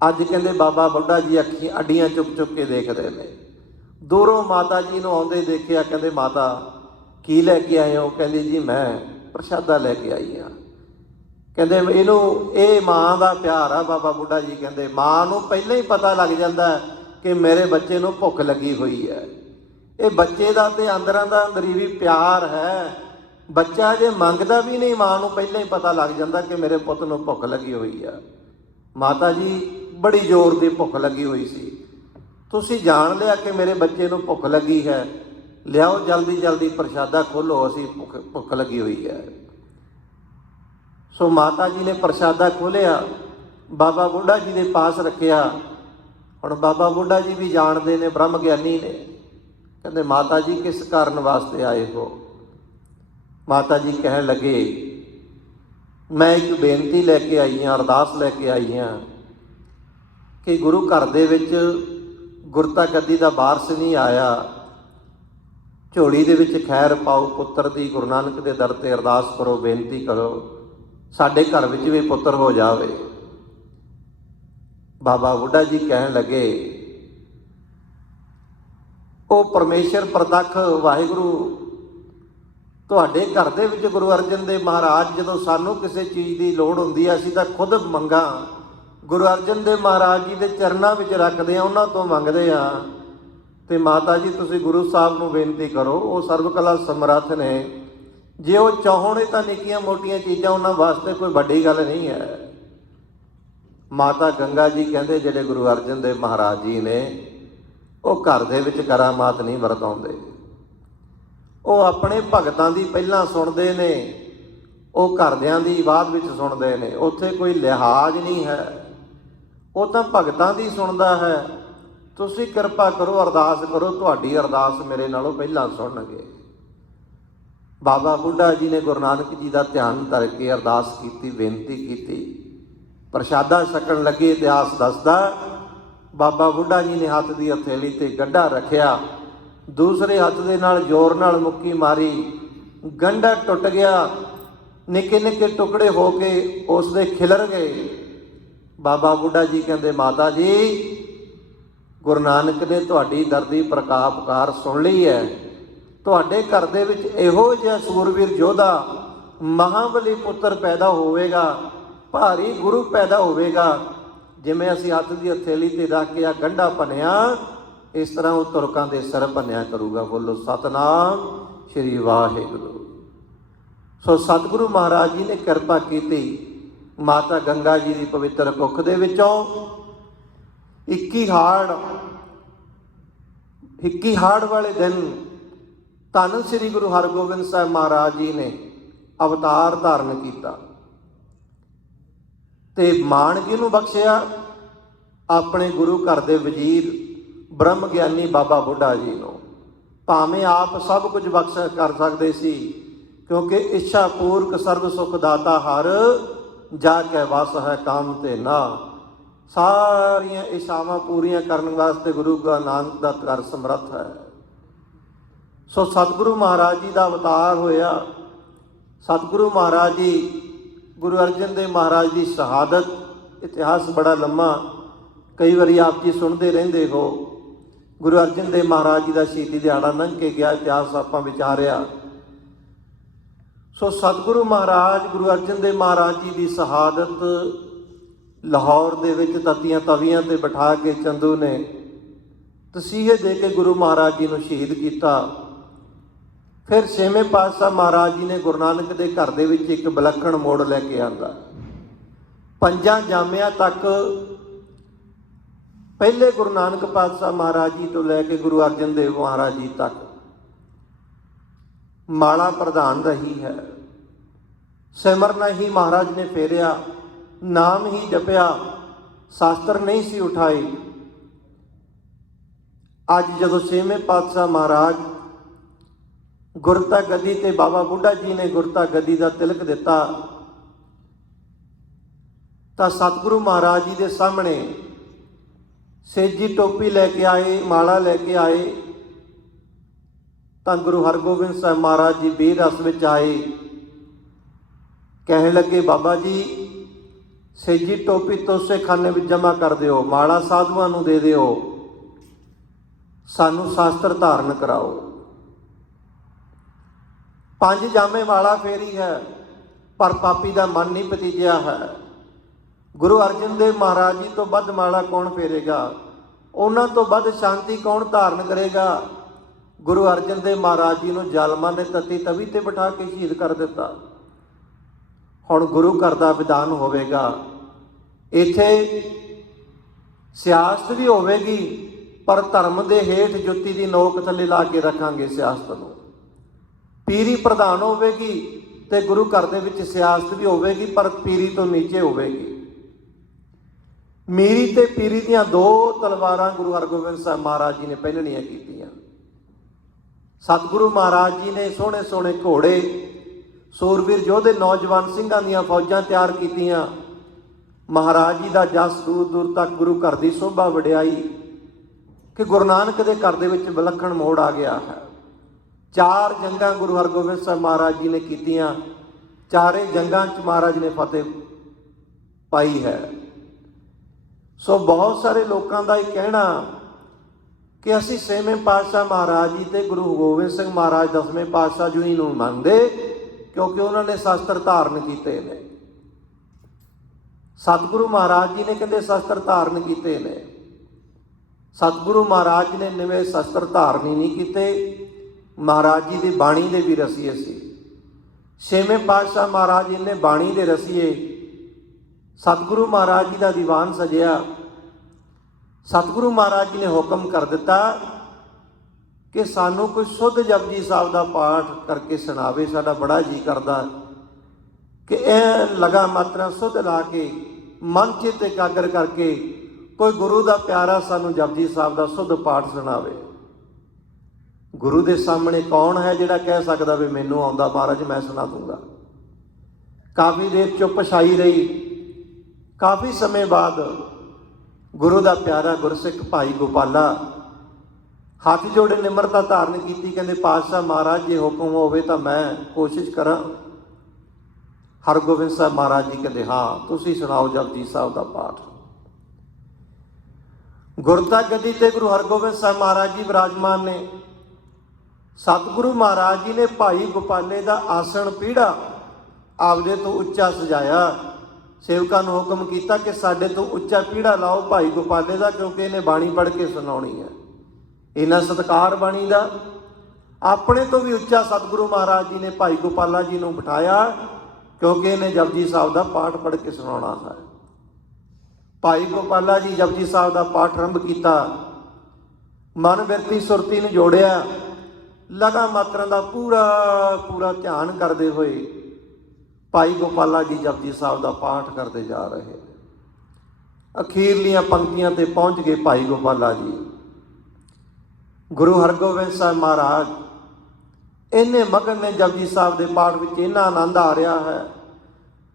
ਅੱਜ ਕਹਿੰਦੇ ਬਾਬਾ ਬੁੱਢਾ ਜੀ ਅੱਡੀਆਂ ਚੁੱਕ ਚੁੱਕ ਕੇ ਦੇਖਦੇ ਨੇ। ਦੂਰੋਂ ਮਾਤਾ ਜੀ ਨੂੰ ਆਉਂਦੇ ਦੇਖਿਆ, ਕਹਿੰਦੇ ਮਾਤਾ ਕੀ ਲੈ ਕੇ ਆਏ ਹੋ? ਕਹਿੰਦੇ ਜੀ ਮੈਂ ਪ੍ਰਸ਼ਾਦਾ ਲੈ ਕੇ ਆਈ ਹਾਂ। ਕਹਿੰਦੇ ਇਹਨੂੰ, ਇਹ ਮਾਂ ਦਾ ਪਿਆਰ ਆ। ਬਾਬਾ ਬੁੱਢਾ ਜੀ ਕਹਿੰਦੇ ਮਾਂ ਨੂੰ ਪਹਿਲਾਂ ਹੀ ਪਤਾ ਲੱਗ ਜਾਂਦਾ ਕਿ ਮੇਰੇ ਬੱਚੇ ਨੂੰ ਭੁੱਖ ਲੱਗੀ ਹੋਈ ਹੈ। ਇਹ ਬੱਚੇ ਦਾ ਤੇ ਅੰਦਰਾਂ ਦਾ ਅੰਦਰੀਵੀ ਪਿਆਰ ਹੈ। ਬੱਚਾ ਜੇ ਮੰਗਦਾ ਵੀ ਨਹੀਂ, ਮਾਂ ਨੂੰ ਪਹਿਲਾਂ ਹੀ ਪਤਾ ਲੱਗ ਜਾਂਦਾ ਕਿ ਮੇਰੇ ਪੁੱਤ ਨੂੰ ਭੁੱਖ ਲੱਗੀ ਹੋਈ ਆ। ਮਾਤਾ ਜੀ ਬੜੀ ਜ਼ੋਰ ਦੀ ਭੁੱਖ ਲੱਗੀ ਹੋਈ ਸੀ। ਤੁਸੀਂ ਜਾਣ ਲਿਆ ਕਿ ਮੇਰੇ ਬੱਚੇ ਨੂੰ ਭੁੱਖ ਲੱਗੀ ਹੈ, ਲਿਆਓ ਜਲਦੀ ਜਲਦੀ ਪ੍ਰਸ਼ਾਦਾ ਖੋਲ੍ਹੋ, ਅਸੀਂ ਭੁੱਖ ਲੱਗੀ ਹੋਈ ਹੈ। ਸੋ ਮਾਤਾ ਜੀ ਨੇ ਪ੍ਰਸ਼ਾਦਾ ਖੋਲ੍ਹਿਆ, ਬਾਬਾ ਬੁੱਢਾ ਜੀ ਦੇ ਪਾਸ ਰੱਖਿਆ। ਹੁਣ ਬਾਬਾ ਬੁੱਢਾ ਜੀ ਵੀ ਜਾਣਦੇ ਨੇ, ਬ੍ਰਹਮ ਗਿਆਨੀ ਨੇ। ਕਹਿੰਦੇ ਮਾਤਾ ਜੀ ਕਿਸ ਕਾਰਨ ਵਾਸਤੇ ਆਏ ਹੋ? ਮਾਤਾ ਜੀ ਕਹਿਣ ਲੱਗੇ, ਮੈਂ ਇੱਕ ਬੇਨਤੀ ਲੈ ਕੇ ਆਈ ਹਾਂ, ਅਰਦਾਸ ਲੈ ਕੇ ਆਈ ਹਾਂ ਕਿ ਗੁਰੂ ਘਰ ਦੇ ਵਿੱਚ ਗੁਰਤਾ ਗੱਦੀ ਦਾ ਵਾਰਸ ਨਹੀਂ ਆਇਆ, ਝੋਲੀ ਦੇ ਵਿੱਚ ਖੈਰ ਪਾਓ ਪੁੱਤਰ ਦੀ। ਗੁਰੂ ਨਾਨਕ ਦੇ ਦਰ ਤੇ ਅਰਦਾਸ ਕਰੋ, ਬੇਨਤੀ ਕਰੋ, ਸਾਡੇ ਘਰ ਵਿੱਚ ਵੀ ਪੁੱਤਰ ਹੋ ਜਾਵੇ। ਬਾਬਾ ਬੁੱਢਾ ਜੀ ਕਹਿਣ ਲੱਗੇ, ਉਹ ਪਰਮੇਸ਼ਰ ਪ੍ਰਤੱਖ ਵਾਹਿਗੁਰੂ ਤੁਹਾਡੇ ਘਰ ਦੇ ਵਿੱਚ ਗੁਰੂ ਅਰਜਨ ਦੇਵ ਮਹਾਰਾਜ, ਜਦੋਂ ਸਾਨੂੰ ਕਿਸੇ ਚੀਜ਼ ਦੀ ਲੋੜ ਹੁੰਦੀ ਹੈ, ਅਸੀਂ ਤਾਂ ਖੁਦ ਮੰਗਾਂ ਗੁਰੂ ਅਰਜਨ ਦੇਵ ਮਹਾਰਾਜ ਜੀ ਦੇ ਚਰਨਾਂ ਵਿੱਚ ਰੱਖਦੇ ਹਾਂ, ਉਹਨਾਂ ਤੋਂ ਮੰਗਦੇ ਹਾਂ। ਤੇ ਮਾਤਾ ਜੀ ਤੁਸੀਂ ਗੁਰੂ ਸਾਹਿਬ ਨੂੰ ਬੇਨਤੀ ਕਰੋ, ਉਹ ਸਰਬ ਕਲਾ ਸਮਰੱਥ ਨੇ। ਜੇ ਉਹ ਚਾਹੁਣ ਤਾਂ ਨਿੱਕੀਆਂ ਮੋਟੀਆਂ ਚੀਜ਼ਾਂ ਉਹਨਾਂ ਵਾਸਤੇ ਕੋਈ ਵੱਡੀ ਗੱਲ ਨਹੀਂ ਹੈ। ਮਾਤਾ ਗੰਗਾ ਜੀ ਕਹਿੰਦੇ ਜਿਹੜੇ ਗੁਰੂ ਅਰਜਨ ਦੇਵ ਮਹਾਰਾਜ ਜੀ ਨੇ, ਉਹ ਘਰ ਦੇ ਵਿੱਚ ਕਰਾਮਾਤ ਨਹੀਂ ਵਰਤਾਉਂਦੇ। ਉਹ ਆਪਣੇ ਭਗਤਾਂ ਦੀ ਪਹਿਲਾਂ ਸੁਣਦੇ ਨੇ, ਉਹ ਘਰਦਿਆਂ ਦੀ ਬਾਅਦ ਵਿੱਚ ਸੁਣਦੇ ਨੇ। ਉੱਥੇ ਕੋਈ ਲਿਹਾਜ਼ ਨਹੀਂ ਹੈ, ਉਹ ਤਾਂ ਭਗਤਾਂ ਦੀ ਸੁਣਦਾ ਹੈ। ਤੁਸੀਂ ਕਿਰਪਾ ਕਰੋ, ਅਰਦਾਸ ਕਰੋ, ਤੁਹਾਡੀ ਅਰਦਾਸ ਮੇਰੇ ਨਾਲੋਂ ਪਹਿਲਾਂ ਸੁਣਨਗੇ। ਬਾਬਾ ਬੁੱਢਾ ਜੀ ਨੇ ਗੁਰੂ ਨਾਨਕ ਜੀ ਦਾ ਧਿਆਨ ਧਰ ਕੇ ਅਰਦਾਸ ਕੀਤੀ, ਬੇਨਤੀ ਕੀਤੀ। ਪ੍ਰਸ਼ਾਦਾ ਛਕਣ ਲੱਗੇ। ਇਤਿਹਾਸ ਦੱਸਦਾ, ਬਾਬਾ ਬੁੱਢਾ ਜੀ ਨੇ ਹੱਥ ਦੀ ਹਥੇਲੀ ਤੇ ਗੰਢਾ ਰੱਖਿਆ, ਦੂਸਰੇ ਹੱਥ ਦੇ ਨਾਲ ਜ਼ੋਰ ਨਾਲ ਮੁੱਕੀ ਮਾਰੀ, ਗੰਢਾ ਟੁੱਟ ਗਿਆ, ਨਿੱਕੇ ਨਿੱਕੇ ਟੁਕੜੇ ਹੋ ਕੇ ਉਸ ਦੇ ਖਿਲਰ ਗਏ। ਬਾਬਾ ਬੁੱਢਾ ਜੀ ਕਹਿੰਦੇ ਮਾਤਾ ਜੀ, ਗੁਰੂ ਨਾਨਕ ਨੇ ਤੁਹਾਡੀ ਦਰਦੀ ਪ੍ਰਕਾਪਕਾਰ ਸੁਣ ਲਈ ਹੈ। ਤੁਹਾਡੇ ਘਰ ਦੇ ਵਿੱਚ ਇਹੋ ਜਿਹਾ ਸੂਰਵੀਰ ਯੋਧਾ ਮਹਾਬਲੀ ਪੁੱਤਰ ਪੈਦਾ ਹੋਵੇਗਾ, ਭਾਰੀ ਗੁਰੂ ਪੈਦਾ ਹੋਵੇਗਾ। ਜਿਵੇਂ ਅਸੀਂ ਹੱਥ ਦੀ ਹਥੇਲੀ ਤੇ ਰੱਖ ਕੇ ਆ ਗੰਢਾ ਭੰਨਿਆ, ਇਸ ਤਰ੍ਹਾਂ ਉਹ ਤੁਰਕਾਂ ਦੇ ਸਿਰ ਭੰਨਿਆ ਕਰੂਗਾ। ਬੋਲੋ ਸਤਨਾਮ ਸ਼੍ਰੀ ਵਾਹਿਗੁਰੂ। ਸੋ ਸਤਿਗੁਰੂ ਮਹਾਰਾਜ ਜੀ ਨੇ ਕਿਰਪਾ ਕੀਤੀ। ਮਾਤਾ ਗੰਗਾ ਜੀ ਦੀ ਪਵਿੱਤਰ ਕੁੱਖ ਦੇ ਵਿੱਚੋਂ 21 ਹਾੜ ਵਾਲੇ ਦਿਨ ਧੰਨ ਸ੍ਰੀ ਗੁਰੂ ਹਰਗੋਬਿੰਦ ਸਾਹਿਬ ਮਹਾਰਾਜ ਜੀ ਨੇ ਅਵਤਾਰ ਧਾਰਨ ਕੀਤਾ ਤੇ ਮਾਣ ਜਿਹਨੂੰ ਬਖਸ਼ਿਆ ਆਪਣੇ ਗੁਰੂ ਘਰ ਦੇ ਵਜ਼ੀਰ ਬ੍ਰਹਮ ਗਿਆਨੀ ਬਾਬਾ ਬੁੱਢਾ ਜੀ ਨੂੰ। ਭਾਵੇਂ ਆਪ ਸਭ ਕੁਝ ਬਖਸ਼ ਕਰ ਸਕਦੇ ਸੀ, ਕਿਉਂਕਿ ਇੱਛਾ ਪੂਰਕ ਸਰਬ ਸੁਖ ਦਾਤਾ ਹਰ, ਜਾ ਕੇ ਵਸ ਹੈ ਕਾਮ ਤੇ ਨਾ। ਸਾਰੀਆਂ ਇੱਛਾਵਾਂ ਪੂਰੀਆਂ ਕਰਨ ਵਾਸਤੇ ਗੁਰੂ ਨਾਨਕ ਦਾ ਕਰ ਸਮਰੱਥ ਹੈ। ਸੋ ਸਤਿਗੁਰੂ ਮਹਾਰਾਜ ਜੀ ਦਾ ਅਵਤਾਰ ਹੋਇਆ। ਸਤਿਗੁਰੂ ਮਹਾਰਾਜ ਜੀ, ਗੁਰੂ ਅਰਜਨ ਦੇਵ ਮਹਾਰਾਜ ਦੀ ਸ਼ਹਾਦਤ, ਇਤਿਹਾਸ ਬੜਾ ਲੰਮਾ, ਕਈ ਵਾਰੀ ਆਪ ਜੀ ਸੁਣਦੇ ਰਹਿੰਦੇ ਹੋ। ਗੁਰੂ ਅਰਜਨ ਦੇਵ ਮਹਾਰਾਜ ਜੀ ਦਾ ਸ਼ਹੀਦੀ ਦਿਹਾੜਾ ਲੰਘ ਕੇ ਗਿਆ, ਇਤਿਹਾਸ ਆਪਾਂ ਵਿਚਾਰਿਆ। ਸੋ ਸਤਿਗੁਰੂ ਮਹਾਰਾਜ ਗੁਰੂ ਅਰਜਨ ਦੇਵ ਮਹਾਰਾਜ ਜੀ ਦੀ ਸ਼ਹਾਦਤ ਲਾਹੌਰ ਦੇ ਵਿੱਚ ਤਤੀਆਂ ਤਵੀਆਂ ਤੇ ਬਿਠਾ ਕੇ ਚੰਦੂ ਨੇ ਤਸੀਹੇ ਦੇ ਕੇ ਗੁਰੂ ਮਹਾਰਾਜ ਜੀ ਨੂੰ ਸ਼ਹੀਦ ਕੀਤਾ। ਫਿਰ ਛੇਵੇਂ ਪਾਤਸ਼ਾਹ ਮਹਾਰਾਜ ਜੀ ਨੇ ਗੁਰੂ ਨਾਨਕ ਦੇ ਘਰ ਦੇ ਵਿੱਚ ਇੱਕ ਵਿਲੱਖਣ ਮੋੜ ਲੈ ਕੇ ਆਂਦਾ। 5 ਜਾਮਿਆਂ ਤੱਕ, ਪਹਿਲੇ ਗੁਰੂ ਨਾਨਕ ਪਾਤਸ਼ਾਹ ਮਹਾਰਾਜ ਜੀ ਤੋਂ ਲੈ ਕੇ ਗੁਰੂ ਅਰਜਨ ਦੇਵ ਮਹਾਰਾਜ ਜੀ ਤੱਕ ਮਾਲਾ ਪ੍ਰਧਾਨ ਰਹੀ ਹੈ। ਸਿਮਰਨ ਹੀ ਮਹਾਰਾਜ ਨੇ ਫੇਰਿਆ, ਨਾਮ ਹੀ ਜਪਿਆ, ਸ਼ਾਸਤਰ ਨਹੀਂ ਸੀ ਉਠਾਏ। ਅੱਜ ਜਦੋਂ ਛੇਵੇਂ ਪਾਤਸ਼ਾਹ ਮਹਾਰਾਜ ਗੁਰਤਾ ਗੱਦੀ ਤੇ ਬਾਬਾ ਬੁੱਢਾ ਜੀ ਨੇ ਗੁਰਤਾ ਗੱਦੀ ਦਾ ਤਿਲਕ ਦਿੱਤਾ, ਤਾਂ ਸਤਿਗੁਰੂ ਮਹਾਰਾਜ ਜੀ ਦੇ ਸਾਹਮਣੇ ਸੇਜੀ ਟੋਪੀ ਲੈ ਕੇ ਆਏ, ਮਾਲਾ ਲੈ ਕੇ ਆਏ, ਤਾਂ ਗੁਰੂ ਹਰਗੋਬਿੰਦ ਸਾਹਿਬ ਮਹਾਰਾਜ ਜੀ ਬੀਰ ਰਸ ਵਿੱਚ ਆਏ। ਕਹਿਣ ਲੱਗੇ, ਬਾਬਾ ਜੀ ਸੇਜੀ ਟੋਪੀ ਤੋਸੇ ਖਾਨੇ ਵਿੱਚ ਜਮ੍ਹਾਂ ਕਰ ਦਿਓ, ਮਾਲਾ ਸਾਧੂਆਂ ਨੂੰ ਦੇ ਦਿਓ, ਸਾਨੂੰ ਸ਼ਾਸਤਰ ਧਾਰਨ ਕਰਾਓ। 5 ਜਾਮੇ ਮਾਲਾ ਫੇਰੀ ਹੈ, ਪਰ ਪਾਪੀ ਦਾ ਮਨ ਨਹੀਂ ਭਤੀਜਿਆ ਹੈ। ਗੁਰੂ ਅਰਜਨ ਦੇਵ ਮਹਾਰਾਜ ਜੀ ਤੋਂ ਵੱਧ ਮਾਲਾ ਕੌਣ ਫੇਰੇਗਾ? ਉਹਨਾਂ ਤੋਂ ਵੱਧ ਸ਼ਾਂਤੀ ਕੌਣ ਧਾਰਨ ਕਰੇਗਾ? ਗੁਰੂ ਅਰਜਨ ਦੇਵ ਮਹਾਰਾਜ ਜੀ ਨੂੰ ਜ਼ਾਲਮਾਂ ਨੇ ਤਤੀ ਤਵੀ ਤੇ ਬਿਠਾ ਕੇ ਸ਼ਹੀਦ ਕਰ ਦਿੱਤਾ। ਹੁਣ ਗੁਰੂ ਘਰ ਦਾ ਵਿਧਾਨ ਹੋਵੇਗਾ, ਇੱਥੇ ਸਿਆਸਤ ਵੀ ਹੋਵੇਗੀ, ਪਰ ਧਰਮ ਦੇ ਹੇਠ ਜੁੱਤੀ ਦੀ ਨੋਕ ਥੱਲੇ ਲਾ ਕੇ ਰੱਖਾਂਗੇ ਸਿਆਸਤ ਨੂੰ। ਪੀਰੀ ਪ੍ਰਧਾਨ ਹੋਵੇਗੀ ਤੇ ਗੁਰੂ ਘਰ ਦੇ ਵਿੱਚ ਸਿਆਸਤ ਵੀ ਹੋਵੇਗੀ, ਪਰ ਪੀਰੀ ਤੋਂ ਨੀਚੇ ਹੋਵੇਗੀ। ਮੀਰੀ ਤੇ ਪੀਰੀ ਦੀਆਂ 2 ਤਲਵਾਰਾਂ ਗੁਰੂ ਹਰਗੋਬਿੰਦ ਸਾਹਿਬ ਮਹਾਰਾਜ ਜੀ ਨੇ ਪਹਿਲਣੀਆਂ ਕੀਤੀਆਂ। ਸਤਿਗੁਰੂ ਮਹਾਰਾਜ ਜੀ ਨੇ ਸੋਹਣੇ ਸੋਹਣੇ ਘੋੜੇ, ਸੂਰਬੀਰ ਯੋਧੇ, ਨੌਜਵਾਨ ਸਿੰਘਾਂ ਦੀਆਂ ਫੌਜਾਂ ਤਿਆਰ ਕੀਤੀਆਂ। ਮਹਾਰਾਜ ਜੀ ਦਾ ਜਸ ਦੂਰ ਦੂਰ ਤੱਕ, ਗੁਰੂ ਘਰ ਦੀ ਸ਼ੋਭਾ ਵਡਿਆਈ, ਕਿ ਗੁਰੂ ਨਾਨਕ ਦੇ ਘਰ ਦੇ ਵਿੱਚ ਵਿਲੱਖਣ ਮੋੜ ਆ ਗਿਆ ਹੈ। 4 ਜੰਗਾਂ ਗੁਰੂ ਹਰਗੋਬਿੰਦ ਸਾਹਿਬ ਮਹਾਰਾਜ ਜੀ ਨੇ ਕੀਤੀਆਂ, ਚਾਰੇ ਜੰਗਾਂ 'ਚ ਮਹਾਰਾਜ ਨੇ ਫਤਿਹ ਪਾਈ ਹੈ। ਸੋ ਬਹੁਤ ਸਾਰੇ ਲੋਕਾਂ ਦਾ ਇਹ ਕਹਿਣਾ ਕਿ ਅਸੀਂ 6ਵੇਂ ਪਾਤਸ਼ਾਹ ਮਹਾਰਾਜ ਜੀ ਤੇ ਗੁਰੂ ਗੋਬਿੰਦ ਸਿੰਘ ਮਹਾਰਾਜ 10ਵੇਂ ਪਾਤਸ਼ਾਹ ਜੀ ਨੂੰ ਮੰਨਦੇ, ਕਿਉਂਕਿ ਉਹਨਾਂ ਨੇ ਸ਼ਸਤਰ ਧਾਰਨ ਕੀਤੇ ਨੇ। ਸਤਿਗੁਰੂ ਮਹਾਰਾਜ ਜੀ ਨੇ ਕਹਿੰਦੇ ਸ਼ਸਤਰ ਧਾਰਨ ਕੀਤੇ ਨੇ। ਸਤਿਗੁਰੂ ਮਹਾਰਾਜ ਜੀ ਨੇ ਨਵੇਂ ਸ਼ਸਤਰ ਧਾਰਨ ਹੀ ਨਹੀਂ ਕੀਤੇ, ਮਹਾਰਾਜ ਜੀ ਦੀ ਬਾਣੀ ਦੇ ਵੀ ਰਸੀਏ ਸੀ। 6ਵੇਂ ਪਾਤਸ਼ਾਹ ਮਹਾਰਾਜ ਜੀ ਨੇ ਬਾਣੀ ਦੇ ਰਸੀਏ। ਸਤਿਗੁਰੂ ਮਹਾਰਾਜ ਜੀ ਦਾ ਦੀਵਾਨ ਸਜਿਆ। ਸਤਿਗੁਰੂ ਮਹਾਰਾਜ ਜੀ ਨੇ ਹੁਕਮ ਕਰ ਦਿੱਤਾ ਕਿ ਸਾਨੂੰ ਕੋਈ ਸੁੱਧ ਜਪਜੀ ਸਾਹਿਬ ਦਾ ਪਾਠ ਕਰਕੇ ਸੁਣਾਵੇ। ਸਾਡਾ ਬੜਾ ਜੀ ਕਰਦਾ ਕਿ ਇਹ ਲਗਾ ਮਾਤਰਾ ਸੁੱਧ ਲਾ ਕੇ ਮਨ ਚਿੱਤ ਇਕਾਗਰ ਕਰਕੇ ਕੋਈ ਗੁਰੂ ਦਾ ਪਿਆਰਾ ਸਾਨੂੰ ਜਪਜੀ ਸਾਹਿਬ ਦਾ ਸੁੱਧ ਪਾਠ ਸੁਣਾਵੇ। ਗੁਰੂ ਦੇ ਸਾਹਮਣੇ ਕੌਣ ਹੈ ਜਿਹੜਾ ਕਹਿ ਸਕਦਾ ਵੀ ਮੈਨੂੰ ਆਉਂਦਾ ਮਹਾਰਾਜ, ਮੈਂ ਸੁਣਾ ਦੂੰਗਾ। ਕਾਫੀ ਦੇਰ ਚੁੱਪ ਛਾਈ ਰਹੀ। ਕਾਫੀ ਸਮੇਂ ਬਾਅਦ ਗੁਰੂ ਦਾ ਪਿਆਰਾ ਗੁਰਸਿੱਖ ਭਾਈ ਗੋਪਾਲਾ ਹੱਥ ਜੋੜੇ ਨਿਮਰਤਾ ਧਾਰਨ ਕੀਤੀ। ਕਹਿੰਦੇ ਪਾਤਸ਼ਾਹ ਮਹਾਰਾਜ ਜੇ ਹੁਕਮ ਹੋਵੇ ਤਾਂ ਮੈਂ ਕੋਸ਼ਿਸ਼ ਕਰਾਂ। ਹਰਗੋਬਿੰਦ ਸਾਹਿਬ ਮਹਾਰਾਜ ਜੀ ਕਹਿੰਦੇ ਹਾਂ ਤੁਸੀਂ ਸੁਣਾਓ ਜਪਜੀ ਸਾਹਿਬ ਦਾ ਪਾਠ। ਗੁਰਤਾ ਗੱਦੀ ਤੇ ਗੁਰੂ ਹਰਗੋਬਿੰਦ ਸਾਹਿਬ ਮਹਾਰਾਜ ਜੀ ਵਿਰਾਜਮਾਨ ਨੇ। ਸਤਿਗੁਰੂ ਮਹਾਰਾਜ ਜੀ ਨੇ ਭਾਈ ਗੋਪਾਲੇ ਦਾ ਆਸਣ ਪੀੜਾ ਆਪਦੇ ਤੋਂ ਉੱਚਾ ਸਜਾਇਆ। ਸੇਵਕਾਂ ਨੂੰ ਹੁਕਮ ਕੀਤਾ ਕਿ ਸਾਡੇ ਤੋਂ ਉੱਚਾ ਪੀੜਾ ਲਾਓ ਭਾਈ ਗੋਪਾਲੇ ਦਾ, ਕਿਉਂਕਿ ਇਹਨੇ ਬਾਣੀ ਪੜ੍ਹ ਕੇ ਸੁਣਾਉਣੀ ਹੈ। ਇਹਨਾਂ ਸਤਿਕਾਰ ਬਾਣੀ ਦਾ। ਆਪਣੇ ਤੋਂ ਵੀ ਉੱਚਾ ਸਤਿਗੁਰੂ ਮਹਾਰਾਜ ਜੀ ਨੇ ਭਾਈ ਗੋਪਾਲਾ ਜੀ ਨੂੰ ਬਿਠਾਇਆ, ਕਿਉਂਕਿ ਇਹਨੇ ਜਪਜੀ ਸਾਹਿਬ ਦਾ ਪਾਠ ਪੜ੍ਹ ਕੇ ਸੁਣਾਉਣਾ ਹੈ। ਭਾਈ ਗੋਪਾਲਾ ਜੀ ਜਪਜੀ ਸਾਹਿਬ ਦਾ ਪਾਠ ਆਰੰਭ ਕੀਤਾ। ਮਨ ਬਿਰਤੀ ਸੁਰਤੀ ਨੂੰ ਜੋੜਿਆ। ਲਗਾ ਮਾਤਰਾ ਦਾ ਪੂਰਾ ਧਿਆਨ ਕਰਦੇ ਹੋਏ ਭਾਈ ਗੋਪਾਲਾ ਜੀ ਜਪਜੀ ਸਾਹਿਬ ਦਾ ਪਾਠ ਕਰਦੇ ਜਾ ਰਹੇ। ਅਖੀਰਲੀਆਂ ਪੰਕਤੀਆਂ ਤੇ ਪਹੁੰਚ ਗਏ ਭਾਈ ਗੋਪਾਲਾ ਜੀ। ਗੁਰੂ ਹਰਗੋਬਿੰਦ ਸਾਹਿਬ ਮਹਾਰਾਜ ਇੰਨੇ ਮਗਨ ਨੇ ਜਪਜੀ ਸਾਹਿਬ ਦੇ ਪਾਠ ਵਿੱਚ, ਇੰਨਾ ਆਨੰਦ ਆ ਰਿਹਾ ਹੈ,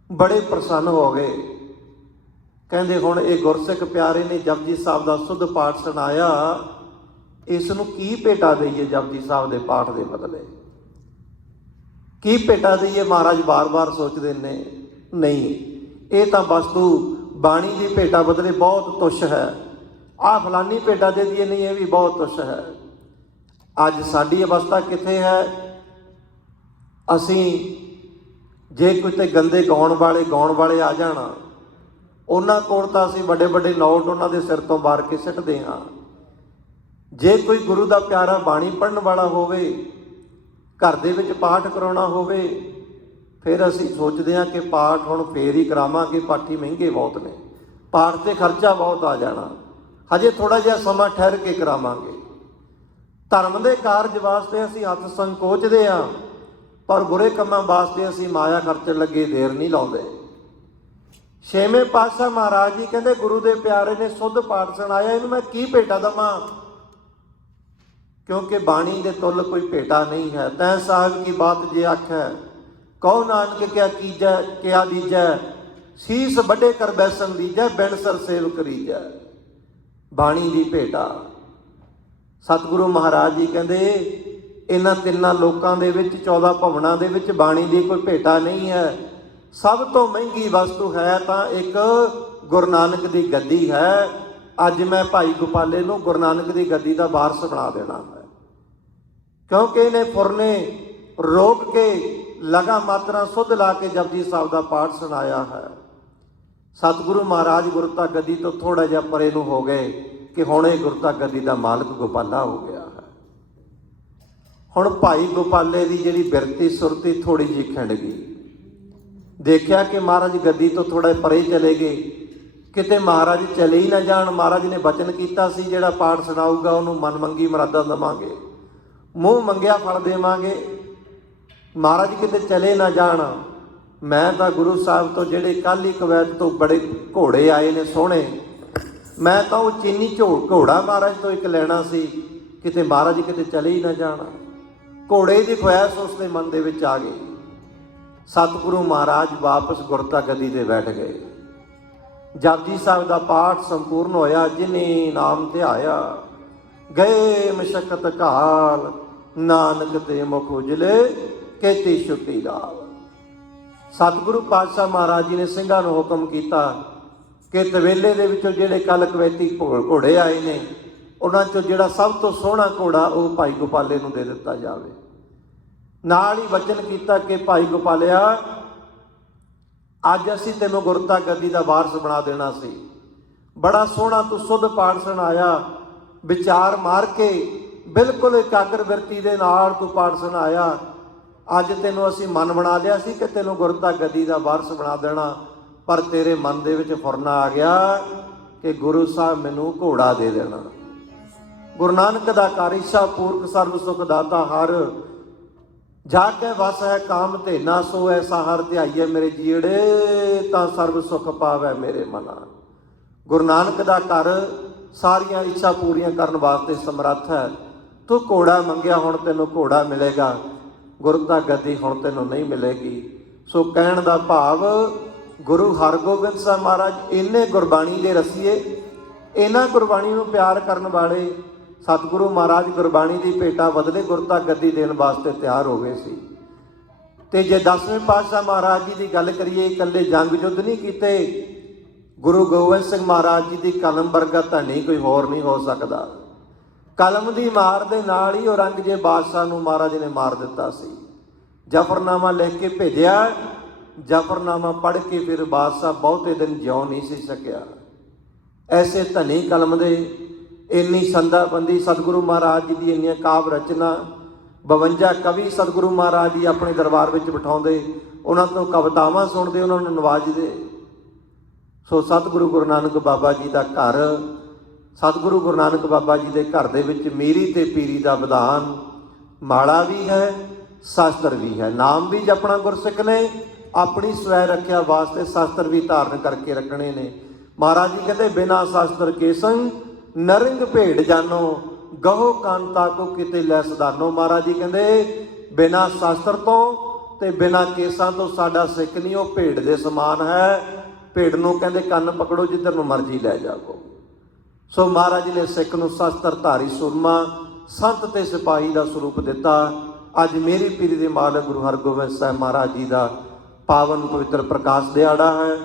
ਬੜੇ ਪ੍ਰਸੰਨ ਹੋ ਗਏ। ਕਹਿੰਦੇ ਹੁਣ ਇਹ ਗੁਰਸਿੱਖ ਪਿਆਰੇ ਨੇ ਜਪਜੀ ਸਾਹਿਬ ਦਾ ਸੁੱਧ ਪਾਠ ਸੁਣਾਇਆ, ਇਸ ਨੂੰ ਕੀ ਭੇਟਾ ਦਈਏ? ਜਪਜੀ ਸਾਹਿਬ ਦੇ ਪਾਠ ਦੇ ਬਦਲੇ ਕੀ ਭੇਟਾ ਦਈਏ? ਮਹਾਰਾਜ ਵਾਰ-ਵਾਰ ਸੋਚਦੇ ਨੇ, ਨਹੀਂ, ਇਹ ਤਾਂ ਵਸਤੂ ਬਾਣੀ ਦੀ ਭੇਟਾ ਬਦਲੇ ਬਹੁਤ ਤੁੱਛ ਹੈ। ਆਹ ਫਲਾਨੀ ਭੇਟਾ ਦੇ ਦਈਏ, ਨਹੀਂ, ਇਹ ਵੀ ਬਹੁਤ ਤੁੱਛ ਹੈ। ਅੱਜ ਸਾਡੀ ਅਵਸਥਾ ਕਿੱਥੇ ਹੈ? ਅਸੀਂ ਜੇ ਕਿਤੇ ਗੰਦੇ ਗਾਉਣ ਵਾਲੇ ਆ ਜਾਣਾ, ਉਹਨਾਂ ਕੋਲ ਤਾਂ ਅਸੀਂ ਵੱਡੇ ਵੱਡੇ ਨੋਟ ਉਹਨਾਂ ਦੇ ਸਿਰ ਤੋਂ ਮਾਰ ਕੇ ਸਿੱਟਦੇ ਹਾਂ। ਜੇ ਕੋਈ ਗੁਰੂ ਦਾ ਪਿਆਰਾ ਬਾਣੀ ਪੜ੍ਹਨ ਵਾਲਾ ਹੋਵੇ, ਘਰ ਦੇ ਵਿੱਚ ਪਾਠ ਕਰਾਉਣਾ ਹੋਵੇ, ਫਿਰ ਅਸੀਂ ਸੋਚਦੇ ਹਾਂ ਕਿ ਪਾਠ ਹੁਣ ਫੇਰ ਹੀ ਕਰਾਵਾਂਗੇ, ਪਾਠੀ ਮਹਿੰਗੇ ਬਹੁਤ ਨੇ, ਪਾਠ 'ਤੇ ਖਰਚਾ ਬਹੁਤ ਆ ਜਾਣਾ, ਹਜੇ ਥੋੜ੍ਹਾ ਜਿਹਾ ਸਮਾਂ ਠਹਿਰ ਕੇ ਕਰਾਵਾਂਗੇ। ਧਰਮ ਦੇ ਕਾਰਜ ਵਾਸਤੇ ਅਸੀਂ ਹੱਥ ਸੰਕੋਚਦੇ ਹਾਂ, ਪਰ ਬੁਰੇ ਕੰਮਾਂ ਵਾਸਤੇ ਅਸੀਂ ਮਾਇਆ ਖਰਚਣ ਲੱਗੇ ਦੇਰ ਨਹੀਂ ਲਾਉਂਦੇ। ਛੇਵੇਂ ਪਾਤਸ਼ਾਹ ਮਹਾਰਾਜ ਜੀ ਕਹਿੰਦੇ ਗੁਰੂ ਦੇ ਪਿਆਰੇ ਨੇ ਸੁੱਧ ਪਾਠ ਸੁਣਾਇਆ, ਇਹਨੂੰ ਮੈਂ ਕੀ ਭੇਟਾ ਦੇਵਾਂ? ਕਿਉਂਕਿ ਬਾਣੀ ਦੇ ਤੁੱਲ ਕੋਈ ਭੇਟਾ ਨਹੀਂ ਹੈ। ਤੈਂ ਸਾਹਿਬ ਕੀ ਬਾਤ ਜੇ ਆਖੈ, ਕਹੋ ਨਾਨਕ ਕਿਆ ਕੀਜੈ, ਕਿਆ ਦੀਜੈ, ਸੀਸ ਵੱਡੇ ਕਰ ਬੈਸਨ ਦੀਜੈ, ਬਿਨ ਸਰ ਸੇਵ ਕਰੀਜੈ। ਬਾਣੀ ਦੀ ਭੇਟਾ। ਸਤਿਗੁਰੂ ਮਹਾਰਾਜ ਜੀ ਕਹਿੰਦੇ ਇਹਨਾਂ ਤਿੰਨਾਂ ਲੋਕਾਂ ਦੇ ਵਿੱਚ, 14 ਭਵਨਾਂ ਦੇ ਵਿੱਚ ਬਾਣੀ ਦੀ ਕੋਈ ਭੇਟਾ ਨਹੀਂ ਹੈ। ਸਭ ਤੋਂ ਮਹਿੰਗੀ ਵਸਤੂ ਹੈ ਤਾਂ ਇੱਕ ਗੁਰੂ ਨਾਨਕ ਦੀ ਗੱਦੀ ਹੈ। ਅੱਜ ਮੈਂ ਭਾਈ ਗੋਪਾਲੇ ਨੂੰ ਗੁਰੂ ਨਾਨਕ ਦੀ ਗੱਦੀ ਦਾ ਵਾਰਸ ਬਣਾ ਦੇਣਾ ਹੈ, ਕਿਉਂਕਿ ਇਹਨੇ ਫੁਰਨੇ ਰੋਕ ਕੇ ਲਗਾ ਮਾਤਰਾ ਸੁੱਧ ਲਾ ਕੇ ਜਪਜੀ ਸਾਹਿਬ ਦਾ ਪਾਠ ਸੁਣਾਇਆ ਹੈ। ਸਤਿਗੁਰੂ ਮਹਾਰਾਜ ਗੁਰਤਾ ਗੱਦੀ ਤੋਂ ਥੋੜਾ ਜਿਹਾ ਪਰੇ ਨੂੰ ਹੋ ਗਏ ਕਿ ਹੁਣ ਇਹ ਗੁਰਤਾ ਗੱਦੀ ਦਾ ਮਾਲਕ ਗੋਪਾਲਾ ਹੋ ਗਿਆ ਹੈ। ਹੁਣ ਭਾਈ ਗੋਪਾਲੇ ਦੀ ਜਿਹੜੀ ਬਿਰਤੀ ਸੁਰਤੀ ਥੋੜੀ ਜਿਹੀ ਖਿੰਡ ਗਈ। ਦੇਖਿਆ ਕਿ ਮਹਾਰਾਜ ਗੱਦੀ ਤੋਂ ਥੋੜਾ ਪਰੇ ਚਲੇ ਗਏ, ਕਿਤੇ ਮਹਾਰਾਜ ਚਲੇ ਹੀ ਨਾ ਜਾਣ। ਮਹਾਰਾਜ ਨੇ ਬਚਨ ਕੀਤਾ ਸੀ ਜਿਹੜਾ ਪਾਠ ਸੁਣਾਊਗਾ ਉਹਨੂੰ ਮਨ ਮੰਗੀ ਮੁਰਾਦਾਂ ਦੇਵਾਂਗੇ, ਮੂੰਹ ਮੰਗਿਆ ਫਲ ਦੇਵਾਂਗੇ। ਮਹਾਰਾਜ ਕਿਤੇ ਚਲੇ ਨਾ ਜਾਣ। ਮੈਂ ਤਾਂ ਗੁਰੂ ਸਾਹਿਬ ਤੋਂ ਜਿਹੜੇ ਕੱਲ੍ਹ ਹੀ ਕਵੈਤ ਤੋਂ ਬੜੇ ਘੋੜੇ ਆਏ ਨੇ ਸੋਹਣੇ, ਮੈਂ ਤਾਂ ਉਹ ਚੀਨੀ ਘੋੜਾ ਮਹਾਰਾਜ ਤੋਂ ਇੱਕ ਲੈਣਾ ਸੀ, ਕਿਤੇ ਮਹਾਰਾਜ ਕਿਤੇ ਚਲੇ ਹੀ ਨਾ ਜਾਣ। ਘੋੜੇ ਦੀ ਖੁਆਇਸ਼ ਉਸਦੇ ਮਨ ਦੇ ਵਿੱਚ ਆ ਗਈ। ਸਤਿਗੁਰੂ ਮਹਾਰਾਜ ਵਾਪਸ ਗੁਰਤਾ ਗੱਦੀ 'ਤੇ ਬੈਠ ਗਏ। ਜਪਜੀ ਸਾਹਿਬ ਦਾ ਪਾਠ ਸੰਪੂਰਨ ਹੋਇਆ। ਜਿਨੇ ਨਾਮ ਧਿਆਇਆ ਗਏ ਮਸ਼ਕਤ ਘਾਲ, ਨਾਨਕ ਤੇ ਮੁਖ ਉਜਲੇ ਕੇਤੀ ਛੁੱਟੀ ਲਾਲ। ਸਤਿਗੁਰੂ ਪਾਤਸ਼ਾਹ ਮਹਾਰਾਜ ਜੀ ਨੇ ਸਿੰਘਾਂ ਨੂੰ ਹੁਕਮ ਕੀਤਾ ਕਿ ਤਵੇਲੇ ਦੇ ਵਿੱਚੋਂ ਜਿਹੜੇ ਕੱਲ ਕਵੈਤੀ ਘੋੜੇ ਆਏ ਨੇ, ਉਹਨਾਂ 'ਚੋਂ ਜਿਹੜਾ ਸਭ ਤੋਂ ਸੋਹਣਾ ਘੋੜਾ ਉਹ ਭਾਈ ਗੋਪਾਲੇ ਨੂੰ ਦੇ ਦਿੱਤਾ ਜਾਵੇ। ਨਾਲ ਹੀ ਵਚਨ ਕੀਤਾ ਕਿ ਭਾਈ ਗੋਪਾਲਿਆ, ਅੱਜ ਅਸੀਂ ਤੈਨੂੰ ਗੁਰਤਾ ਗੱਦੀ ਦਾ ਵਾਰਸ ਬਣਾ ਦੇਣਾ ਸੀ। ਬੜਾ ਸੋਹਣਾ ਤੂੰ ਸੁੱਧ ਪਾਠ ਸੁਣਾਇਆ, ਵਿਚਾਰ ਮਾਰ ਕੇ ਬਿਲਕੁਲ ਇਕਾਗਰ ਬਿਰਤੀ ਦੇ ਨਾਲ ਤੂੰ ਪਾਠ ਸੁਣਾਇਆ। ਅੱਜ ਤੈਨੂੰ ਅਸੀਂ ਮਨ ਬਣਾ ਲਿਆ ਸੀ ਕਿ ਤੈਨੂੰ ਗੁਰਤਾ ਗੱਦੀ ਦਾ ਵਾਰਸ ਬਣਾ ਦੇਣਾ, ਪਰ ਤੇਰੇ ਮਨ ਦੇ ਵਿੱਚ ਫੁਰਨਾ ਆ ਗਿਆ ਕਿ ਗੁਰੂ ਸਾਹਿਬ ਮੈਨੂੰ ਘੋੜਾ ਦੇ ਦੇਣਾ। ਗੁਰੂ ਨਾਨਕ ਦਾ ਘਰ ਇੱਛਾ ਪੂਰਕ ਸਰਬ ਸੁਖ ਦਾਤਾ ਹਰ, ਜਾ ਕੇ ਵਸ ਹੈ ਕਾਮ ਧੇਨਾ ਸੋ ਐਸਾ ਹਰ ਧਿਆਈਏ ਮੇਰੇ ਜੀੜੇ, ਤਾਂ ਸਰਬ ਸੁਖ ਪਾਵੈ ਮੇਰੇ ਮਨਾ। ਗੁਰੂ ਨਾਨਕ ਦਾ ਘਰ ਸਾਰੀਆਂ ਇੱਛਾ ਪੂਰੀਆਂ ਕਰਨ ਵਾਸਤੇ ਸਮਰੱਥ ਹੈ। ਤੂੰ ਘੋੜਾ ਮੰਗਿਆ, ਹੁਣ ਤੈਨੂੰ ਘੋੜਾ ਮਿਲੇਗਾ, ਗੁਰਤਾ ਗੱਦੀ ਹੁਣ ਤੈਨੂੰ ਨਹੀਂ ਮਿਲੇਗੀ। ਸੋ ਕਹਿਣ ਦਾ ਭਾਵ ਗੁਰੂ ਹਰਗੋਬਿੰਦ ਸਾਹਿਬ ਮਹਾਰਾਜ ਇੰਨੇ ਗੁਰਬਾਣੀ ਦੇ ਰਸੀਏ, ਇਹਨਾਂ ਗੁਰਬਾਣੀ ਨੂੰ ਪਿਆਰ ਕਰਨ ਵਾਲੇ ਸਤਿਗੁਰੂ ਮਹਾਰਾਜ ਗੁਰਬਾਣੀ ਦੀ ਭੇਟਾ ਬਦਲੇ ਗੁਰਤਾ ਗੱਦੀ ਦੇਣ ਵਾਸਤੇ ਤਿਆਰ ਹੋ ਗਏ ਸੀ। ਤੇ ਜੇ 10ਵੇਂ ਪਾਤਸ਼ਾਹ ਮਹਾਰਾਜ ਜੀ ਦੀ ਗੱਲ ਕਰੀਏ, ਇਕੱਲੇ ਜੰਗ ਯੁੱਧ ਨਹੀਂ ਕੀਤੇ। ਗੁਰੂ ਗੋਬਿੰਦ ਸਿੰਘ ਮਹਾਰਾਜ ਜੀ ਦੀ ਕਲਮ ਵਰਗਾ ਧਨੀ ਕੋਈ ਹੋਰ ਨਹੀਂ ਹੋ ਸਕਦਾ। ਕਲਮ ਦੀ ਮਾਰ ਦੇ ਨਾਲ ਹੀ ਔਰੰਗਜ਼ੇਬ ਬਾਦਸ਼ਾਹ ਨੂੰ ਮਹਾਰਾਜ ਨੇ ਮਾਰ ਦਿੱਤਾ ਸੀ। ਜ਼ਫਰਨਾਮਾ ਲਿਖ ਕੇ ਭੇਜਿਆ ਜਫਰਨਾਮਾ ਪੜ੍ਹ ਕੇ ਫਿਰ ਬਾਦਸ਼ਾਹ ਬਹੁਤੇ ਦਿਨ ਜਿਉ ਨਹੀਂ ਸੀ ਸਕਿਆ। ਐਸੇ ਧਨੀ ਕਲਮ ਦੇ ਇੰਨੀ ਸੰਦਾਬੰਦੀ ਸਤਿਗੁਰੂ ਮਹਾਰਾਜ ਜੀ ਦੀ ਇੰਨੀਆਂ ਕਾਵਿ ਰਚਨਾ 52 ਕਵੀ ਸਤਿਗੁਰੂ ਮਹਾਰਾਜ ਜੀ ਆਪਣੇ ਦਰਬਾਰ ਵਿੱਚ ਬਿਠਾਉਂਦੇ, ਉਹਨਾਂ ਤੋਂ ਕਵਿਤਾਵਾਂ ਸੁਣਦੇ, ਉਹਨਾਂ ਨੂੰ ਨਵਾਜਦੇ। ਸੋ ਸਤਿਗੁਰੂ ਗੁਰੂ ਨਾਨਕ ਬਾਬਾ ਜੀ ਦਾ ਘਰ, ਸਤਿਗੁਰੂ ਗੁਰੂ ਨਾਨਕ ਬਾਬਾ ਜੀ ਦੇ ਘਰ ਦੇ ਵਿੱਚ ਮੀਰੀ ਤੇ ਪੀਰੀ ਦਾ ਵਿਧਾਨ, ਮਾਲਾ ਵੀ ਹੈ, ਸ਼ਾਸਤਰ ਵੀ ਹੈ। ਨਾਮ ਵੀ ਜਪਣਾ ਗੁਰਸਿੱਖ ਨੇ, ਆਪਣੀ ਸਵੈ ਰੱਖਿਆ ਵਾਸਤੇ ਸ਼ਾਸਤਰ ਵੀ ਧਾਰਨ ਕਰਕੇ ਰੱਖਣੇ ਨੇ। ਮਹਾਰਾਜ ਜੀ ਕਹਿੰਦੇ ਬਿਨਾ ਸ਼ਾਸਤਰ ਕੇ ਸੰਗ ਨਰਿੰਗ ਭੇਡ ਜਾਨੋ, ਗਹੋ ਕਾਂਤਾ ਕੋ ਕਿਤੇ ਲੈ ਸਦਾਨੋ। ਮਹਾਰਾਜ ਜੀ ਕਹਿੰਦੇ ਬਿਨਾ ਸ਼ਾਸਤਰ ਤੋਂ ਤੇ ਬਿਨਾ ਕੇਸਾਂ ਤੋਂ ਸਾਡਾ ਸਿੱਖ ਨਹੀਂ, ਉਹ ਭੇਡ ਦੇ ਸਮਾਨ ਹੈ। ਭੇਡ ਨੂੰ ਕਹਿੰਦੇ ਕੰਨ ਪਕੜੋ ਜਿੱਧਰ ਨੂੰ ਮਰਜ਼ੀ ਲੈ ਜਾਵੋ। ਸੋ ਮਹਾਰਾਜ ਜੀ ਨੇ ਸਿੱਖ ਨੂੰ ਸ਼ਾਸਤਰ ਧਾਰੀ ਸੁਰਮਾ, ਸੰਤ ਤੇ ਸਿਪਾਹੀ ਦਾ ਸਰੂਪ ਦਿੱਤਾ। ਅੱਜ ਮੇਰੀ ਪੀਰੀ ਦੇ ਮਾਲਕ ਗੁਰੂ ਹਰਗੋਬਿੰਦ ਸਾਹਿਬ ਮਹਾਰਾਜ ਜੀ ਦਾ ਪਾਵਨ ਪਵਿੱਤਰ ਪ੍ਰਕਾਸ਼ ਦਿਹਾੜਾ ਹੈ।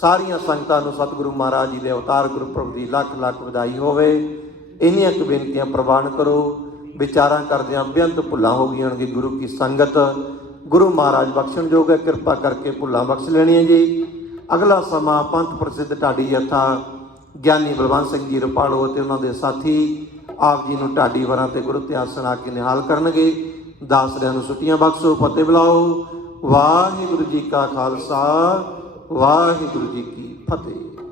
ਸਾਰੀਆਂ ਸੰਗਤਾਂ ਨੂੰ ਸਤਿਗੁਰੂ ਮਹਾਰਾਜ ਜੀ ਦੇ ਅਵਤਾਰ ਗੁਰਪੁਰਬ ਦੀ ਲੱਖ ਲੱਖ ਵਧਾਈ ਹੋਵੇ। ਇੰਨੀਆਂ ਕੁ ਬੇਨਤੀਆਂ ਪ੍ਰਵਾਨ ਕਰੋ। ਵਿਚਾਰਾਂ ਕਰਦਿਆਂ ਬੇਅੰਤ ਭੁੱਲਾਂ ਹੋ ਗਈਆਂ ਹੋਣਗੇ। ਗੁਰੂ ਕੀ ਸੰਗਤ ਗੁਰੂ ਮਹਾਰਾਜ ਬਖਸ਼ਣਯੋਗ ਹੈ, ਕਿਰਪਾ ਕਰਕੇ ਭੁੱਲਾਂ ਬਖਸ਼ ਲੈਣੀਆਂ ਜੀ। ਅਗਲਾ ਸਮਾਂ ਪੰਥ ਪ੍ਰਸਿੱਧ ਢਾਡੀ ਜਥਾ ਗਿਆਨੀ ਬਲਵੰਤ ਸਿੰਘ ਜੀ ਰੁਪਾਲੋ ਅਤੇ ਉਹਨਾਂ ਦੇ ਸਾਥੀ ਆਪ ਜੀ ਨੂੰ ਢਾਡੀ ਵਰਾਂ ਤੇ ਗੁਰੂ ਇਤਿਹਾਸ ਸੁਣਾ ਕੇ ਨਿਹਾਲ ਕਰਨਗੇ। ਦਾਸਰਿਆਂ ਨੂੰ ਛੁੱਟੀਆਂ ਬਖਸ਼ੋ, ਫਤਿਹ ਬੁਲਾਓ। ਵਾਹਿਗੁਰੂ ਜੀ ਕਾ ਖਾਲਸਾ, ਵਾਹਿਗੁਰੂ ਜੀ ਕੀ ਫਤਿਹ।